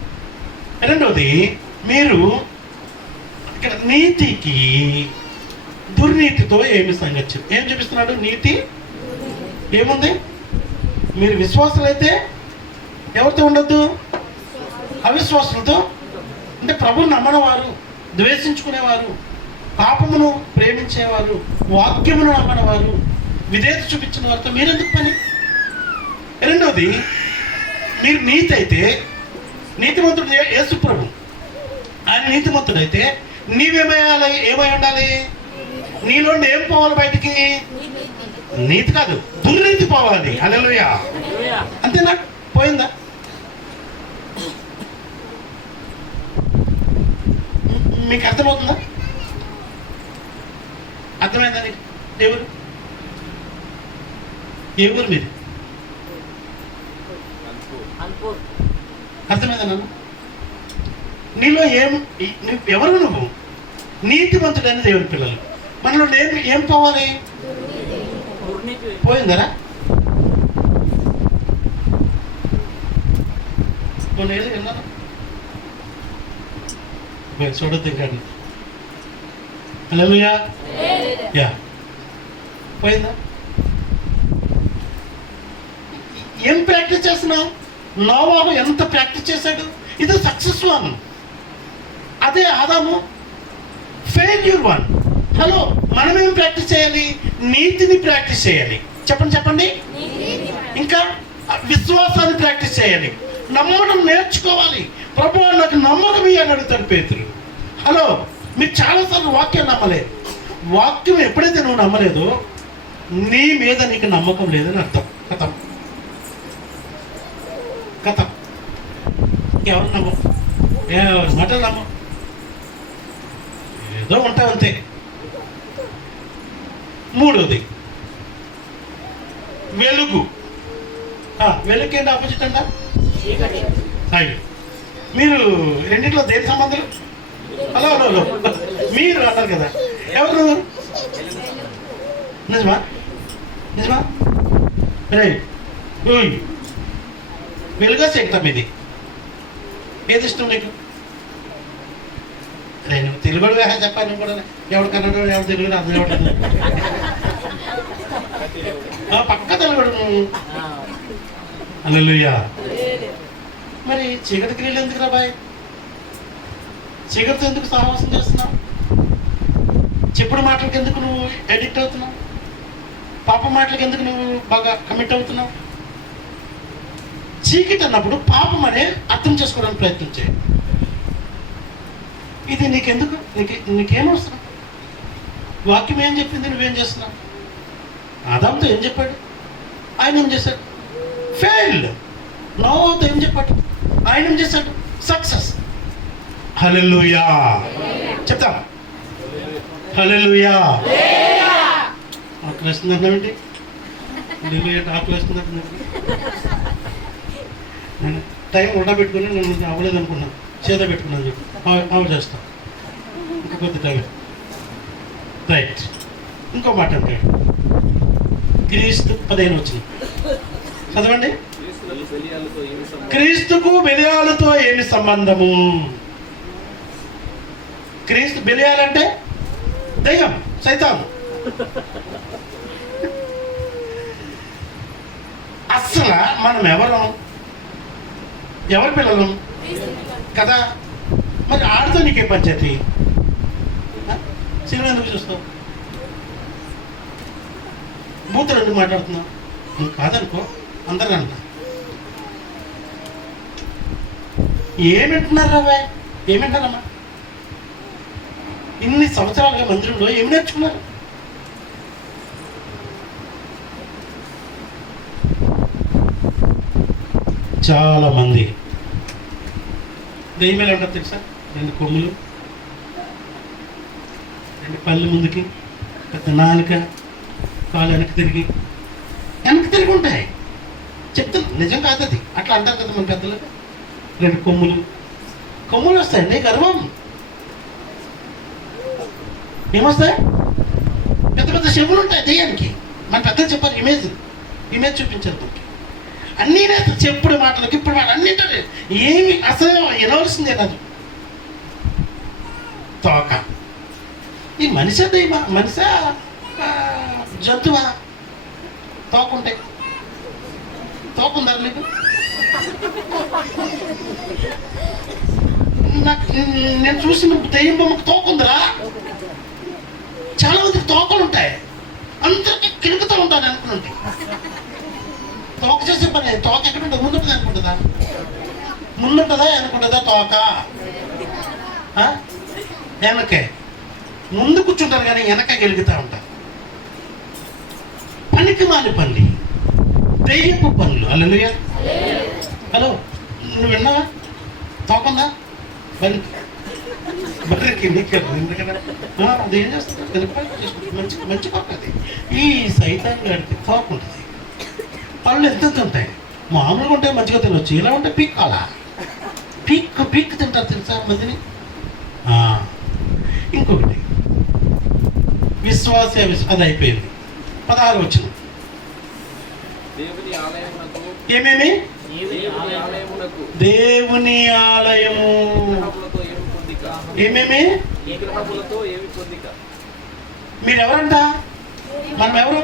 రెండవది, మీరు ఇక్కడ నీతికి దుర్నీతితో ఏమి సంగతి? ఏం చూపిస్తున్నాడు? నీతి ఏముంది? మీరు విశ్వాసులైతే ఎవరితో ఉండొద్దు? అవిశ్వాసులతో. అంటే ప్రభువుని నమ్మనవారు, ద్వేషించుకునేవారు, పాపమును ప్రేమించేవారు, వాక్యమును నమ్మనవారు, విధేయత చూపించిన వారితో మీరెందుకు పని? రెండవది, మీరు నీతి అయితే, నీతిమంతుడు యేసు ప్రభు, ఆయన నీతిమంతుడైతే నీవేమయ్యాలి? ఏమై ఉండాలి? నీలో ఏం పోవాలి బయటికి? నీతి కాదు, దుర్నీతి పోవాలి. హల్లెలూయా. అంతేనా? పోయిందా? మీకు అర్థమవుతుందా? అర్థమైందా నీకు? ఎవరు ఏ ఊరు మీది? అర్థమైందా నాన్న? నీలో ఎవరు నువ్వు? నీతిమంతుడైన దేవుని పిల్లలు. మనలో ఏం పోవాలి? పోయిందరా? మొన్న ఏదో విన్నాను, చూడొద్దు కానీ. హల్లెలూయా. యా, పోయిందా? ఏం ప్రాక్టీస్ చేస్తున్నావు? నోవాహు ఎంత ప్రాక్టీస్ చేశాడు? ఇది సక్సెస్ వన్. అదే ఆదాము ఫెయిల్యూర్ వన్. హలో, మనం ఏం ప్రాక్టీస్ చేయాలి? నీతిని ప్రాక్టీస్ చేయాలి. చెప్పండి. ఇంకా విశ్వాసాన్ని ప్రాక్టీస్ చేయాలి. నమ్మడం నేర్చుకోవాలి. ప్రభువా నాకు నమ్మకం అని అడుగుతాడు పేతురు. హలో, మీరు చాలాసార్లు వాక్యం నమ్మలేదు. వాక్యం ఎప్పుడైతే నువ్వు నమ్మలేదో నీ మీద నీకు నమ్మకం లేదని అర్థం. కథ ఎవరు నమ్మం? మాట నమ్మం, ఏదో ఉంటావు అంతే. మూడోది, వెలుగు. వెలుగు ఏంటి ఆపోజిట్ అంట? మీరు రెండింటిలో దేని సంబంధం? హలో, మీరు అన్నారు కదా, ఎవరు? నిజమా? రే, వెలుగా చెప్తాం. ఇది ఏది ఇష్టం నీకు? నేను తెలుగుడు చెప్పాను. నువ్వు కూడా ఎవడు కన్నడ, ఎవడు తెలుగు, అందరూ ఎవడు పక్క తెలుగుడు. హల్లెలూయా. మరి చీకటి క్రియలు ఎందుకు రా బాయ్? చీకటితో ఎందుకు సహవాసం చేస్తున్నావు? చెప్పుడు మాటలకు ఎందుకు నువ్వు అడిక్ట్ అవుతున్నావు? పాప మాటలకు ఎందుకు నువ్వు బాగా కమిట్ అవుతున్నావు? చీకటి అన్నప్పుడు పాపం అనే అర్థం చేసుకోవడానికి ప్రయత్నం చేయి. ఇది నీకెందుకు? నీకేం అవసరం? వాక్యం ఏం చెప్పింది? నువ్వేం చేస్తున్నావు? ఆదాంతో ఏం చెప్పాడు? ఆయన ఏం చేశాడు? ఫెయిల్డ్. నోవాహుతో ఏం చెప్పాడు? ఆయన ఏం చేశాడు? సక్సెస్. హల్లెలూయా. చెప్తాం హల్లెలూయా. ఆకలిస్తుంది అన్నామండి. ఆకలిస్తుంది. టైం ఉడా పెట్టుకుని నేను అవ్వలేదు అనుకున్నాను, చేదో పెట్టుకున్నాను చెప్పి ఆవు చేస్తాం ఇంకా కొద్ది టైం. రైట్. ఇంకో మాట అంటాడు, క్రీస్తు 15 వచ్చింది చదవండి. క్రీస్తుకు బెలియాలతో ఏమి సంబంధము? క్రీస్తు బెలియాలంటే దయ్యం, సైతాను. అస్సలు మనం ఎవరి పిల్లలు కదా? మరి ఆడితో నీకే పంచాయతీ? సినిమా ఎందుకు చూస్తావు? బూతులు ఎందుకు మాట్లాడుతున్నావు? నువ్వు కాదనుకో, అందరూ అంట. ఏమింటున్నారు అవ్వా? ఏమింటారమ్మా? ఇన్ని సంవత్సరాలుగా మందిరంలో ఏమి నేర్చుకున్నారు? చాలా మంది దెయ్యమేలు ఉంటారు తెలుసా? 2 కొమ్ములు, 2 పళ్ళు ముందుకి, పెద్ద నాలుక, కాలు వెనక్కి తిరిగి ఉంటాయి. చెప్తాను, నిజం కాదు అది. అట్లా అంటారు కదా మన పెద్దలు. 2 కొమ్ములు వస్తాయండి. గర్వం ఏమొస్తాయి? పెద్ద పెద్ద చెవులు ఉంటాయి దెయ్యానికి. మన పెద్దలు చెప్పారు, ఇమేజ్ చూపించారు మనకి. అన్నీ చెప్పుడు మాటలకు ఇప్పుడు మాట అన్నింటే ఏమి అసలు వినవలసిందే కాదు. తోక. ఈ మనిషి దైవ మనిషి జంతువా? తోకుంటే తోకుందా నీకు? నేను చూసిన దెయ్యం బొమ్మకు తోకుందరా? చాలా మందికి తోకలు ఉంటాయి, అందరికీ కిలుకుతూ ఉంటాను అనుకుంటే. తోక చేసే పని. తోక ఎక్కడ ఉంటుంది? ముందుంటుంది అనుకుంటుందా? ముందుంటుందా అనుకుంటుందా తోక? వెనకే. ముందు కూర్చుంటారు కానీ వెనక గెలుగుతూ ఉంటారు. పనికి మాలి పని, దెయ్యపు పనులు. హల్లెలూయా. హలో, నువ్వు విన్నావా? తోకుందా బర్రెకి నీకు ఎందుకన్నా? అది ఏం చేస్తుంది? మంచి తోక అది. ఈ సైతాన్ గారికి తోక ఉంటుంది. పళ్ళు ఎంత ఉంటాయి? మామూలుగా ఉంటే మంచిగా తినవచ్చు, ఇలా ఉంటే పీక్కాలా? పీక్ తింటారు తెలుసా మందిని. ఇంకొకటి విశ్వాస అది అయిపోయింది. 16 వచ్చింది. ఏమేమి? దేవుని ఆలయము. ఏమేమి? మీరెవరంట? మనం ఎవరు?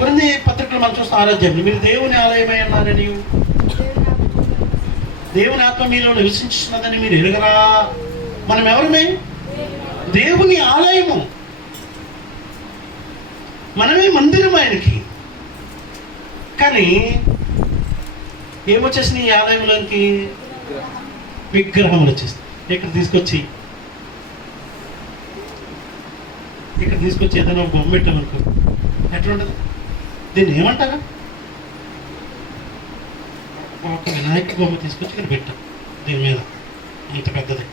కొన్ని పత్రికలు మనం చూస్తే ఆరాధ్యం. మీరు దేవుని ఆలయమై ఉన్నారని, దేవుని ఆత్మ మీలో నివసించున్నదని మీరు ఎరుగరా? మనం ఎవరమే? దేవుని ఆలయము. మనమే మందిరం ఆయనకి. కానీ ఏమొచ్చేసినాయి ఈ ఆలయంలోకి? విగ్రహములు వచ్చేస్తాయి. ఇక్కడ తీసుకొచ్చి ఏదైనా ఒక బొమ్మ పెట్టామనుకో, ఎట్లా ఉంటుంది? దీన్ని ఏమంటారా? ఒక వినాయక బొమ్మ తీసుకొచ్చి ఇక్కడ పెట్టాం, దీని మీద అంత పెద్దది.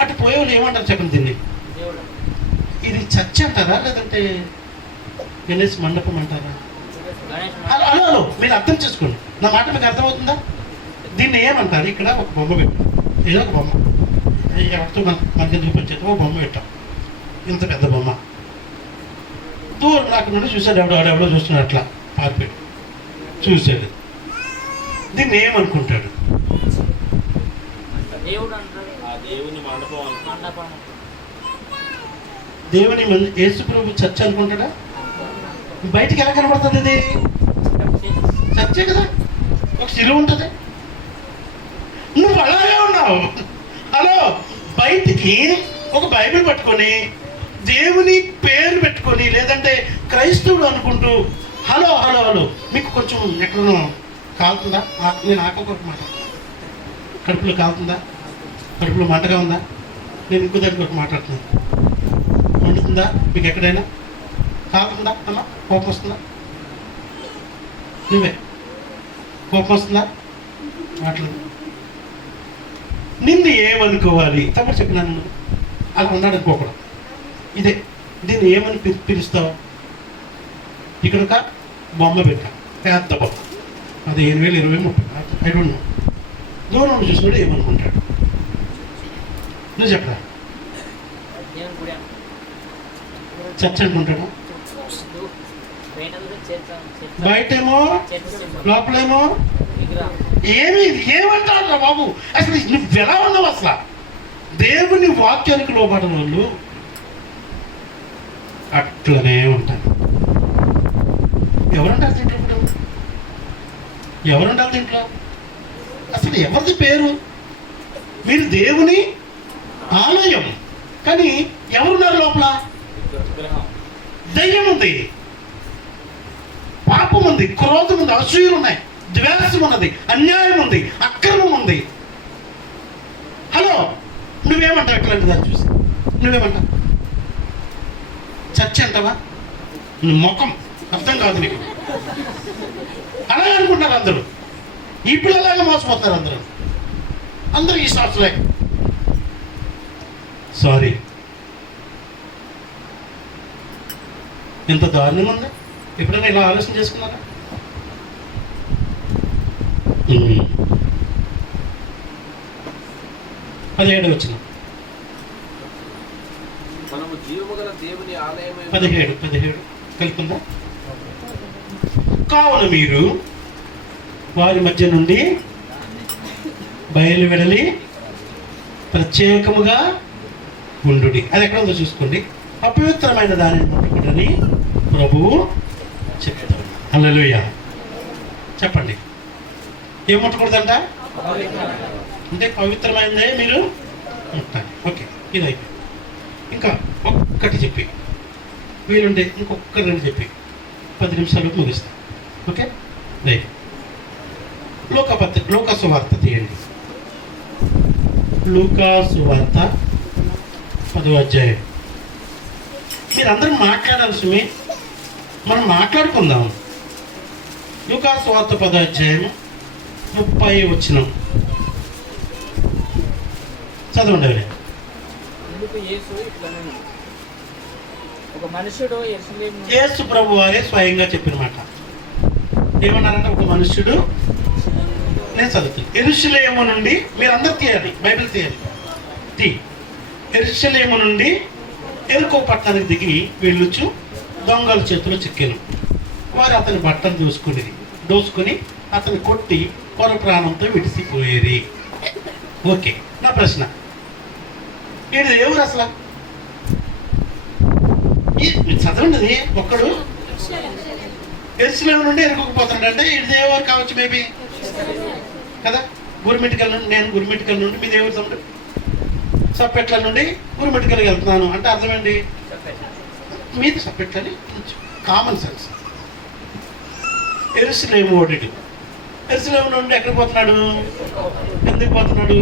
అటు పోయేవాళ్ళు ఏమంటారు చెప్పండి దీన్ని? ఇది చర్చ్ అంటారా లేదంటే గణేష్ మండపం అంటారా? హలో, మీరు అర్థం చేసుకోండి, నా మాట మీకు అర్థమవుతుందా? దీన్ని ఏమంటారు? ఇక్కడ ఒక బొమ్మ పెట్టాం, ఏదో ఒక బొమ్మ, ఎవరితో మనకి పంచాయతీ ఒక బొమ్మ పెట్టాం, ఇంత పెద్ద బొమ్మ. దూరం నాకు నుండి చూశాడు, ఎవడో చూస్తున్నాడు, అట్లా పారిపోయాడు, చూశాడు. దీన్ని ఏమనుకుంటాడు? దేవుని యేసుప్రభు చర్చ్ అనుకుంటాడా? బయటికి ఎలా కనబడుతుంది? ఇది చర్చే కదా, ఒక శిలువ ఉంటుంది. నువ్వు అలాగే ఉన్నావు. హలో, బయటికి ఒక బైబిల్ పట్టుకొని దేవుని పేరు పెట్టుకొని లేదంటే క్రైస్తవుడు అనుకుంటూ హలో హలో హలో మీకు కొంచెం ఎక్కడనో కాలుతుందా? నేను ఆకొకటి మాట, కడుపులో కాలుతుందా? కడుపులో మంటగా ఉందా? నేను ఇంకో దగ్గర ఒకటి మాట్లాడుతున్నాను, మండుతుందా మీకు? ఎక్కడైనా కాలుతుందా? అమ్మ కోపం వస్తుందా? నువ్వే కోపం వస్తుందా? మాట్లాడు. నిన్ను ఏమనుకోవాలి? తప్పుడు చెప్పినాను, అలా ఉన్నాడు అనుకోకూడదు. ఇదే దీన్ని ఏమని పిలుస్తావు? ఇక్కడ ఒక బొమ్మ పెట్టా, పెద్ద బొమ్మ, అది 15,000, 20, 30 ఐ డోంట్ నో. దూరం చూసినప్పుడు ఏమనుకుంటాడు? నువ్వు చెప్పరా? చర్చ్ అనుకుంటాడు, బయటేమో లోపలేమో ఏమంటారు బాబు? అసలు నువ్వు ఎలా ఉన్నావు? అసలు దేవుని వాక్యానికి లోబడిన వాళ్ళు అట్లనే ఉంటారు. ఎవరుంటారు దీంట్లో? ఇప్పుడు ఎవరుంటారు దీంట్లో? అసలు ఎవరిది పేరు? మీరు దేవుని ఆలయం, కానీ ఎవరున్నారు లోపల? దయ్యం ఉంది, పాపం ఉంది, క్రోధం ఉంది, అసూయలు ఉన్నాయి, ద్వేషం ఉన్నది, అన్యాయం ఉంది, అక్రమం ఉంది. హలో, నువ్వేమంటావు? ఎట్లాంటి దాన్ని చూసి నువ్వేమంటావు? చర్చ అంటావా? నువ్వు ముఖం అర్థం కాదు నీకు. అలాగే అనుకుంటారు అందరూ. ఇప్పుడు అలాగే మోసపోతారు అందరూ. అందరూ ఈ శాస్త్రలే. సారీ, ఎంత దారుణం ఉంది. ఎప్పుడైనా ఇలా ఆలోచన చేసుకున్నారా? 17 వచ్చిన 17 కలుపుకుందా? కావున మీరు వారి మధ్య నుండి బయలు వెడలి ప్రత్యేకముగా ఉండుడి. అది ఎక్కడ ఉందో చూసుకోండి. అపవిత్రమైన దానిని ముట్టకూడదని ప్రభువు చెప్తాడు. హల్లెలూయా. చెప్పండి, ఏం ముట్టకూడదంట? అంటే పవిత్రమైనదే మీరు ముట్టాలి. ఓకే, ఇది అయిపోయింది. ఇంకా ఒక్కటి చెప్పి వీలుంటే ఇంకొక 2 చెప్పి 10 నిమిషాలకు ముగిస్తాం. Okay, right. లూకా సువార్త తీయండి. లూకా సువార్త 10వ అధ్యాయం. మీరందరూ మాట్లాడాల్సి మనం మాట్లాడుకుందాం. లూకా సువార్త 10వ అధ్యాయం 30 వచనం చదవండి. యేసు ప్రభు వారే స్వయంగా చెప్పిన మాట ఏమన్నారంటే, ఒక మనుష్యుడు, నేను చదువుతాను. యెరూషలేము నుండి, మీరందరూ తీయాలి, బైబిల్ తీయాలి. యెరూషలేము నుండి యెరికో పట్టణానికి దిగి వెళ్ళుచు దొంగల చేతిలో చిక్కాను. వారు అతని బట్టలు దోసుకొని అతను కొట్టి పొర ప్రాణంతో విడిసిపోయేది. ఓకే, నా ప్రశ్న, ఇది ఎవరు అసలు? చదవండి. ఒక్కడు యెరూషలేము నుండి ఎరుకోకపోతున్నాడు అంటే ఇది ఎవరు కావచ్చు? మేబీ కదా. గురిమిటికల్ నుండి, నేను గురిమిటికల్ నుండి, మీ దేవుడు తమ్ముడు సప్పెట్ల నుండి గురిమిటికల్కి వెళ్తున్నాను అంటే అర్థమేంటి? మీది సప్పెట్లని కామన్ సెన్స్. యెరూషలేము ఓడిడు. యెరూషలేము నుండి ఎక్కడికి పోతున్నాడు? ఎందుకు పోతున్నాడు?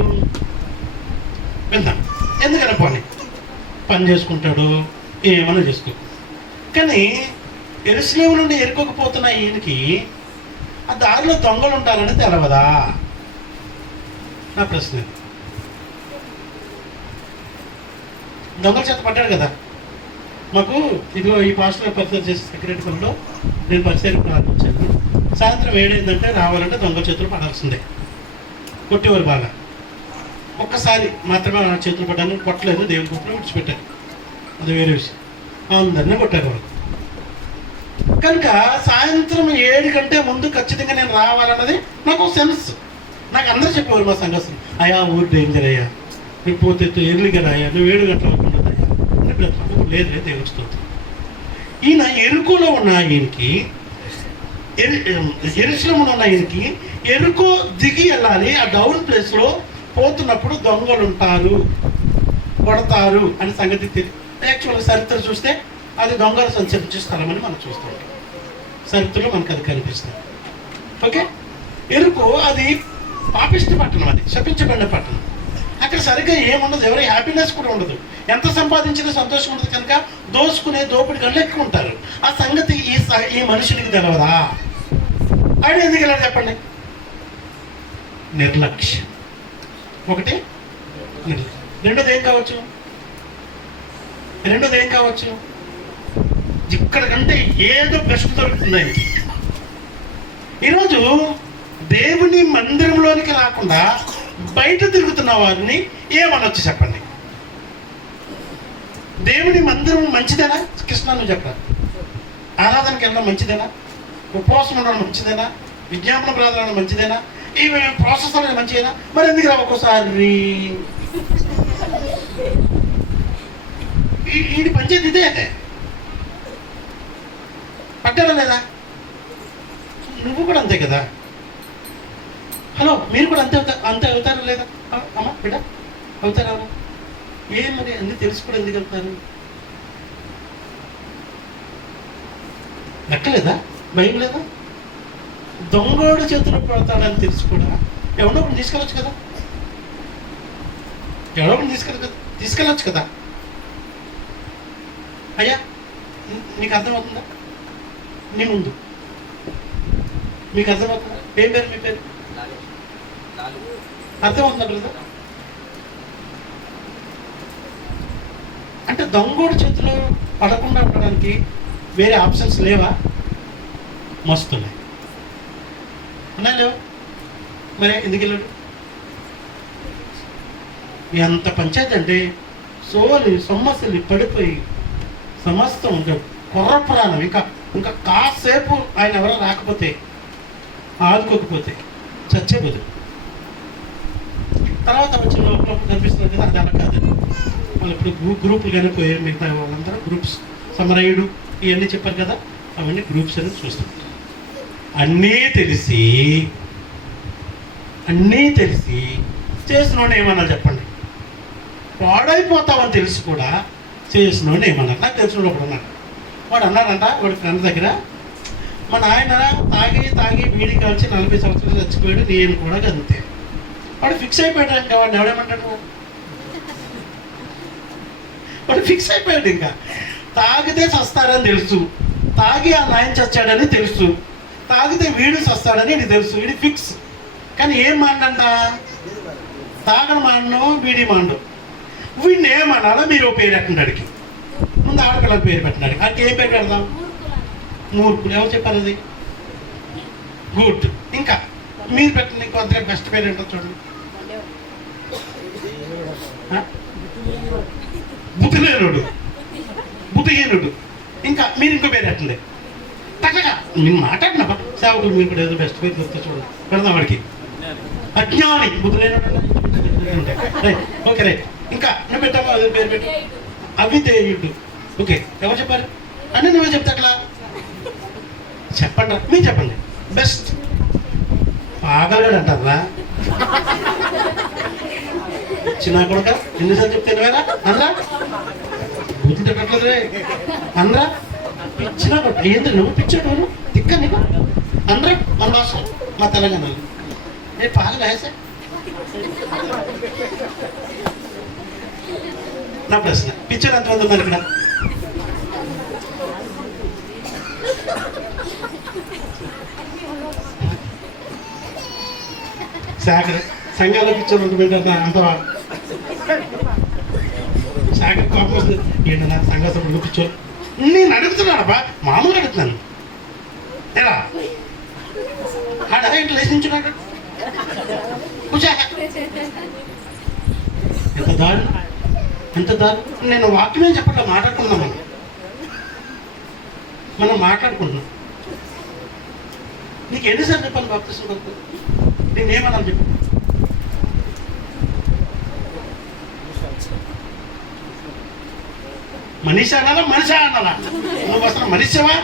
వెళ్తాం. ఎందుకన్నా పని చేసుకుంటాడు, ఏమన్నా చేసుకో. కానీ యెరూషలేము నుండి ఎరుకోకపోతున్న ఈయనకి ఆ దారిలో దొంగలు ఉంటారని తెలవదా? నా ప్రశ్న. దొంగల చేత పడ్డాడు కదా. మాకు ఇదిగో ఈ పాస్టర్ పరిచయం చేసే సెక్రటరీ పనిలో నేను పరిచయం ప్రారంభించాను. సాయంత్రం 7 అయిందంటే రావాలంటే దొంగల చేతులు పడాల్సిందే. కొట్టేవారు బాగా. ఒక్కసారి మాత్రమే నా చేతులు పడ్డాను, కొట్టలేదు, దేవుని కొట్టడం విడిచిపెట్టాను, అది వేరే విషయం. అందరినీ కొట్టారు వాళ్ళు. కనుక సాయంత్రం 7 కంటే ముందు ఖచ్చితంగా నేను రావాలన్నది నాకు సెన్స్. నాకు అందరూ చెప్పేవారు మా సంఘస్థులు, అయ్యా ఊరు డేంజర్ అయ్యా, నువ్వు పోతే ఎర్లీగా రాయా, నువ్వు 7 గంటల వరకు ఉండదయ్యా. లేదు దేవుడి స్తోత్రం. ఈయన ఎరుకోలో ఉన్న ఆయనకి, యెరూషలేములో ఉన్న ఆయనకి ఎరుకో దిగి వెళ్ళాలి. ఆ డౌన్ ప్లేస్లో పోతున్నప్పుడు దొంగలు ఉంటారు, కొడతారు అనే సంగతి తెలియదు. యాక్చువల్గా చరిత్ర చూస్తే అది దొంగలు సంచరించే స్థలం అని మనం చూస్తూ ఉంటాం. చరిత్రలో మనకు అది కనిపిస్తుంది. ఓకే, ఎరుకో అది పాపిష్టి పట్టణం, అది శపించబడిన పట్టణం. అక్కడ సరిగ్గా ఏముండదు, ఎవరి హ్యాపీనెస్ కూడా ఉండదు. ఎంత సంపాదించినా సంతోషం ఉండదు. కనుక దోపిడి గళ్ళు ఎక్కువ ఉంటారు. ఆ సంగతి ఈ మనుషునికి తెలవదా? ఆయన ఎందుకు వెళ్ళారు చెప్పండి? నిర్లక్ష్యం. ఒకటి రెండోది ఏం కావచ్చు? ఇక్కడ కంటే ఏదో బెస్ట్ దొరుకుతుంది ఆయనకి. ఈరోజు దేవుని మందిరంలోనికి రాకుండా బయట తిరుగుతున్న వారిని ఏమనొచ్చు చెప్పండి? దేవుని మందిరం మంచిదేనా? కృష్ణ నువ్వు చెప్పరా? ఆరాధనకి వెళ్ళడం మంచిదేనా? ఉపవాసం ఉండడం మంచిదేనా? విజ్ఞాపన ప్రార్థన మంచిదేనా? ఈ ప్రాసెస్ అనేది మంచిదేనా? మరి ఎందుకు రా ఒక్కోసారి ఈ పంచేది ఇదే పట్టారా లేదా? నువ్వు కూడా అంతే కదా. హలో, మీరు కూడా అంతే అవుతారా లేదా? అమ్మ బిడ్డ అవుతారా? మరి అన్నీ తెలుసు కూడా ఎందుకు వెళ్తారు? లెక్కలేదా? భయం లేదా? దొంగోడు చేతులు పడతాడని తెలుసు కూడా ఎవడో ఒకటి తీసుకెళ్ళచ్చు కదా. ఎవడో ఒకటి తీసుకెళ్ళచ్చు కదా. అయ్యా నీకు అర్థమవుతుందా? నీ ముందు మీకు అర్థమవుతుందా? ఏం పేరు మీ పేరు? అర్థమవుతుందా బ్రదర్? అంటే దొంగోడు చేతిలో పడకుండా ఉండడానికి వేరే ఆప్షన్స్ లేవా? మస్తున్నాయి. ఉన్నాయి లేవా? మరి ఎందుకు వెళ్ళాడు? ఎంత పంచాయతీ అంటే సోలి సమస్యలు పడిపోయి సమస్తం కొర్ర పురాణం. ఇంకా కాసేపు ఆయన ఎవరో రాకపోతే ఆదుకోకపోతే చచ్చేపోదు. తర్వాత వచ్చిన లోపల కనిపిస్తుంది కదా, అది అలా కాదు. వాళ్ళు ఇప్పుడు గ్రూపులు కానీ పోయారు, మిగతా వాళ్ళందరూ గ్రూప్స్ సమరయుడు ఇవన్నీ చెప్పారు కదా, అవన్నీ గ్రూప్స్ అని చూస్తాం. అన్నీ తెలిసి చేసినోడు ఏమన్నా చెప్పండి? పాడైపోతామని తెలిసి కూడా చేసినోడు ఏమన్నారు? నాకు తెలిసినోడు ఒకడు ఉన్నాడు. వాడు అన్నాడంట వాడి ఫ్రెండ్ దగ్గర, మా నాయన తాగి వీడి కాల్చి 40 సంవత్సరాలు చచ్చిపోయాడు, నేను కూడా అంతే. వాడు ఫిక్స్ అయిపోయాడు. అంటే వాడిని ఎవడేమంటాడు? వాడు ఫిక్స్ అయిపోయాడు. ఇంకా తాగితే చస్తాడని తెలుసు, తాగి ఆ నాయన చచ్చాడని తెలుసు, తాగితే వీడు చస్తాడని ఇది తెలుసు, వీడి ఫిక్స్. కానీ ఏం మాండంట? తాగడం మాండు, వీడి మాండు. వీడిని ఏమన్నాడో మీరు పేరు పెట్టండి. ముందు ఆడపిల్లల పేరు పెట్టండి. అంటే ఏం పేరు పెడదాం? మూర్ఖులు. ఎవరు చెప్పారు అది? గుడ్. ఇంకా మీరు పెట్టండి. ఇంకో అందరికీ బెస్ట్ పేరు ఏంటో చూడండి. బుద్ధిహీనుడు. ఇంకా మీరు ఇంకో పేరు పెట్టండి. తగ్గగా నేను మాట్లాడిన సేవకులు మీరు కూడా ఏదో బెస్ట్ పేరు చెప్తే చూడండి, పెడదాం వాడికి. అజ్ఞాని. బుద్ధిలేనుడు. Okay right. ఇంకా నువ్వు పెట్టామో అదే పేరు పెట్టు. అవిధేయుడు. ఓకే, ఎవరు చెప్పారు? అంటే నువ్వే చెప్తా అట్లా చెప్పండి. మీరు చెప్పండి. బెస్ట్. పాగలగాడు అంటారా? చిన్న కొడుక ఎన్నిసార్లు చెప్తే వేరా అనరా? బుద్ధి తిట్టట్లేదురే అనరా? పిచ్చిన కొట్ట ఏంటి నువ్వు? పిచ్చాడు తిక్క నీకు అనరా? మన భాష, మా తెలంగాణలో ఏ పాగలు వేసా? నా ప్రశ్న, పిక్చర్ ఎంతమంది ఉన్నారు ఇక్కడ? శాఖర్ సంఘాల పిక్చర్ ఉంటుంది అంత శాఖర్ కోపం వస్తుంది. ఏంటన్నా సంఘ సభ్యులు కూర్చో. నేను అడుగుతున్నానబ్బా, మామూలుగా అడుగుతున్నాను. ఎలా ఆడ ఇంట్లో లేచించున్నాడు? ఎంత దారుణం. నేను వాక్యమే చెప్పట్లా, మాట్లాడుకుందాం. మనం మాట్లాడుకుంటున్నాం. నీకు ఎన్నిసార్లు చెప్పాలి బాప్తిసం కొరకు? నేనేమన్నా చెప్పు. మనిషి అనాలా మనిషి అనాలా? నువ్వు అసలు మనిషివా?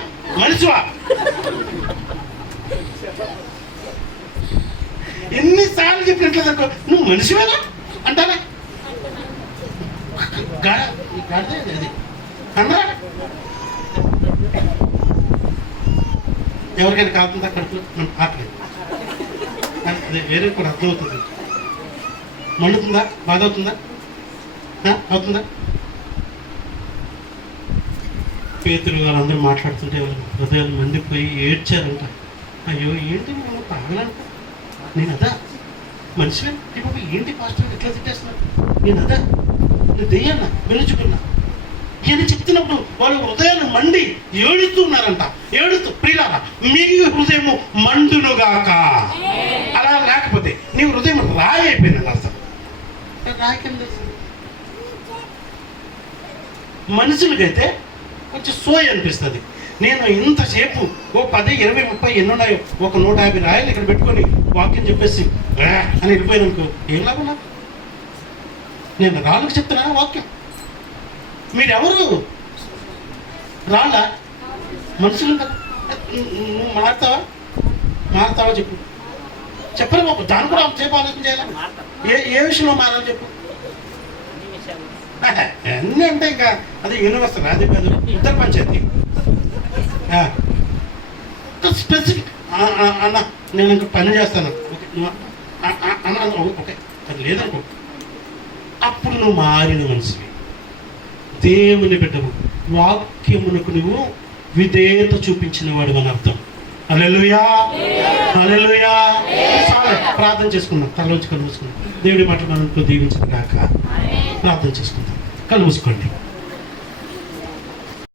ఎన్నిసార్లు చెప్పినట్లేదు అనుకో, నువ్వు మనిషివేనా అంటారా? అది అన్నా ఎవరికైనా కాకుండా కడుపులో మనం ఆకలేదు. అది వేరే కూడా అర్థమవుతుంది. మండుతుందా? బాధ అవుతుందా? పేతురు వాళ్ళందరూ మాట్లాడుతుంటే వాళ్ళు హృదయాలు మండిపోయి ఏడ్చారంట. అయ్యో ఏంటి మనం తాగలంట, నేను అదా మనిషివే ఇప్పుడు ఏంటి పాస్టర్ ఇట్లా తిట్టేస్తున్నా, నేను అదా నేను దెయ్యాన్నా వెలుచుకున్నా ఈయన చెప్తున్నప్పుడు వాళ్ళు హృదయాలు మండి ఏడుస్తున్నారంట. ప్రియులారా, మీ హృదయము మండునుగాక. అలా లేకపోతే నీ హృదయం రాయి అయిపోయింది. అర్థం రాయి కింద మనుషులకైతే కొంచెం సోయి అనిపిస్తుంది. నేను ఇంతసేపు 10, 20, 30 ఎన్నున్నాయో, ఒక 150 రాయలు ఇక్కడ పెట్టుకొని వాక్యం చెప్పేసి అని వెళ్ళిపోయాను అనుకో, ఏం లాభం నాకు? నేను రాళ్ళకి చెప్తున్నా వాక్యం. మీరెవరు? రాళ్ళ మనుషులు కదా. నువ్వు మారుతావా చెప్పు. చెప్పరు బాబు, దాని కూడా సేపు ఆలోచన చేయాలి. ఏ విషయంలో మారాలి చెప్పు. అన్నీ అంటే ఇంకా అది యూనివర్సల్, అది కాదు ఉత్తర పంచాయతీ స్పెసిఫిక్. అన్న నేను ఇంకా పని చేస్తాను అన్న, ఓకే అది లేదనుకో, అప్పుడు నువ్వు మారిన మనిషివి, దేవుని బిడ్డవు, వాక్యమునకు నువ్వు విధేయత చూపించిన వాడు అని అర్థం. హల్లెలూయా, హల్లెలూయా. ప్రార్థన చేసుకుందాం. కళ్ళు మూసుకొని దేవుడి మాట మనకు దీవించిన కాక ప్రార్థన చేసుకుందాం. కళ్ళు మూసుకోండి.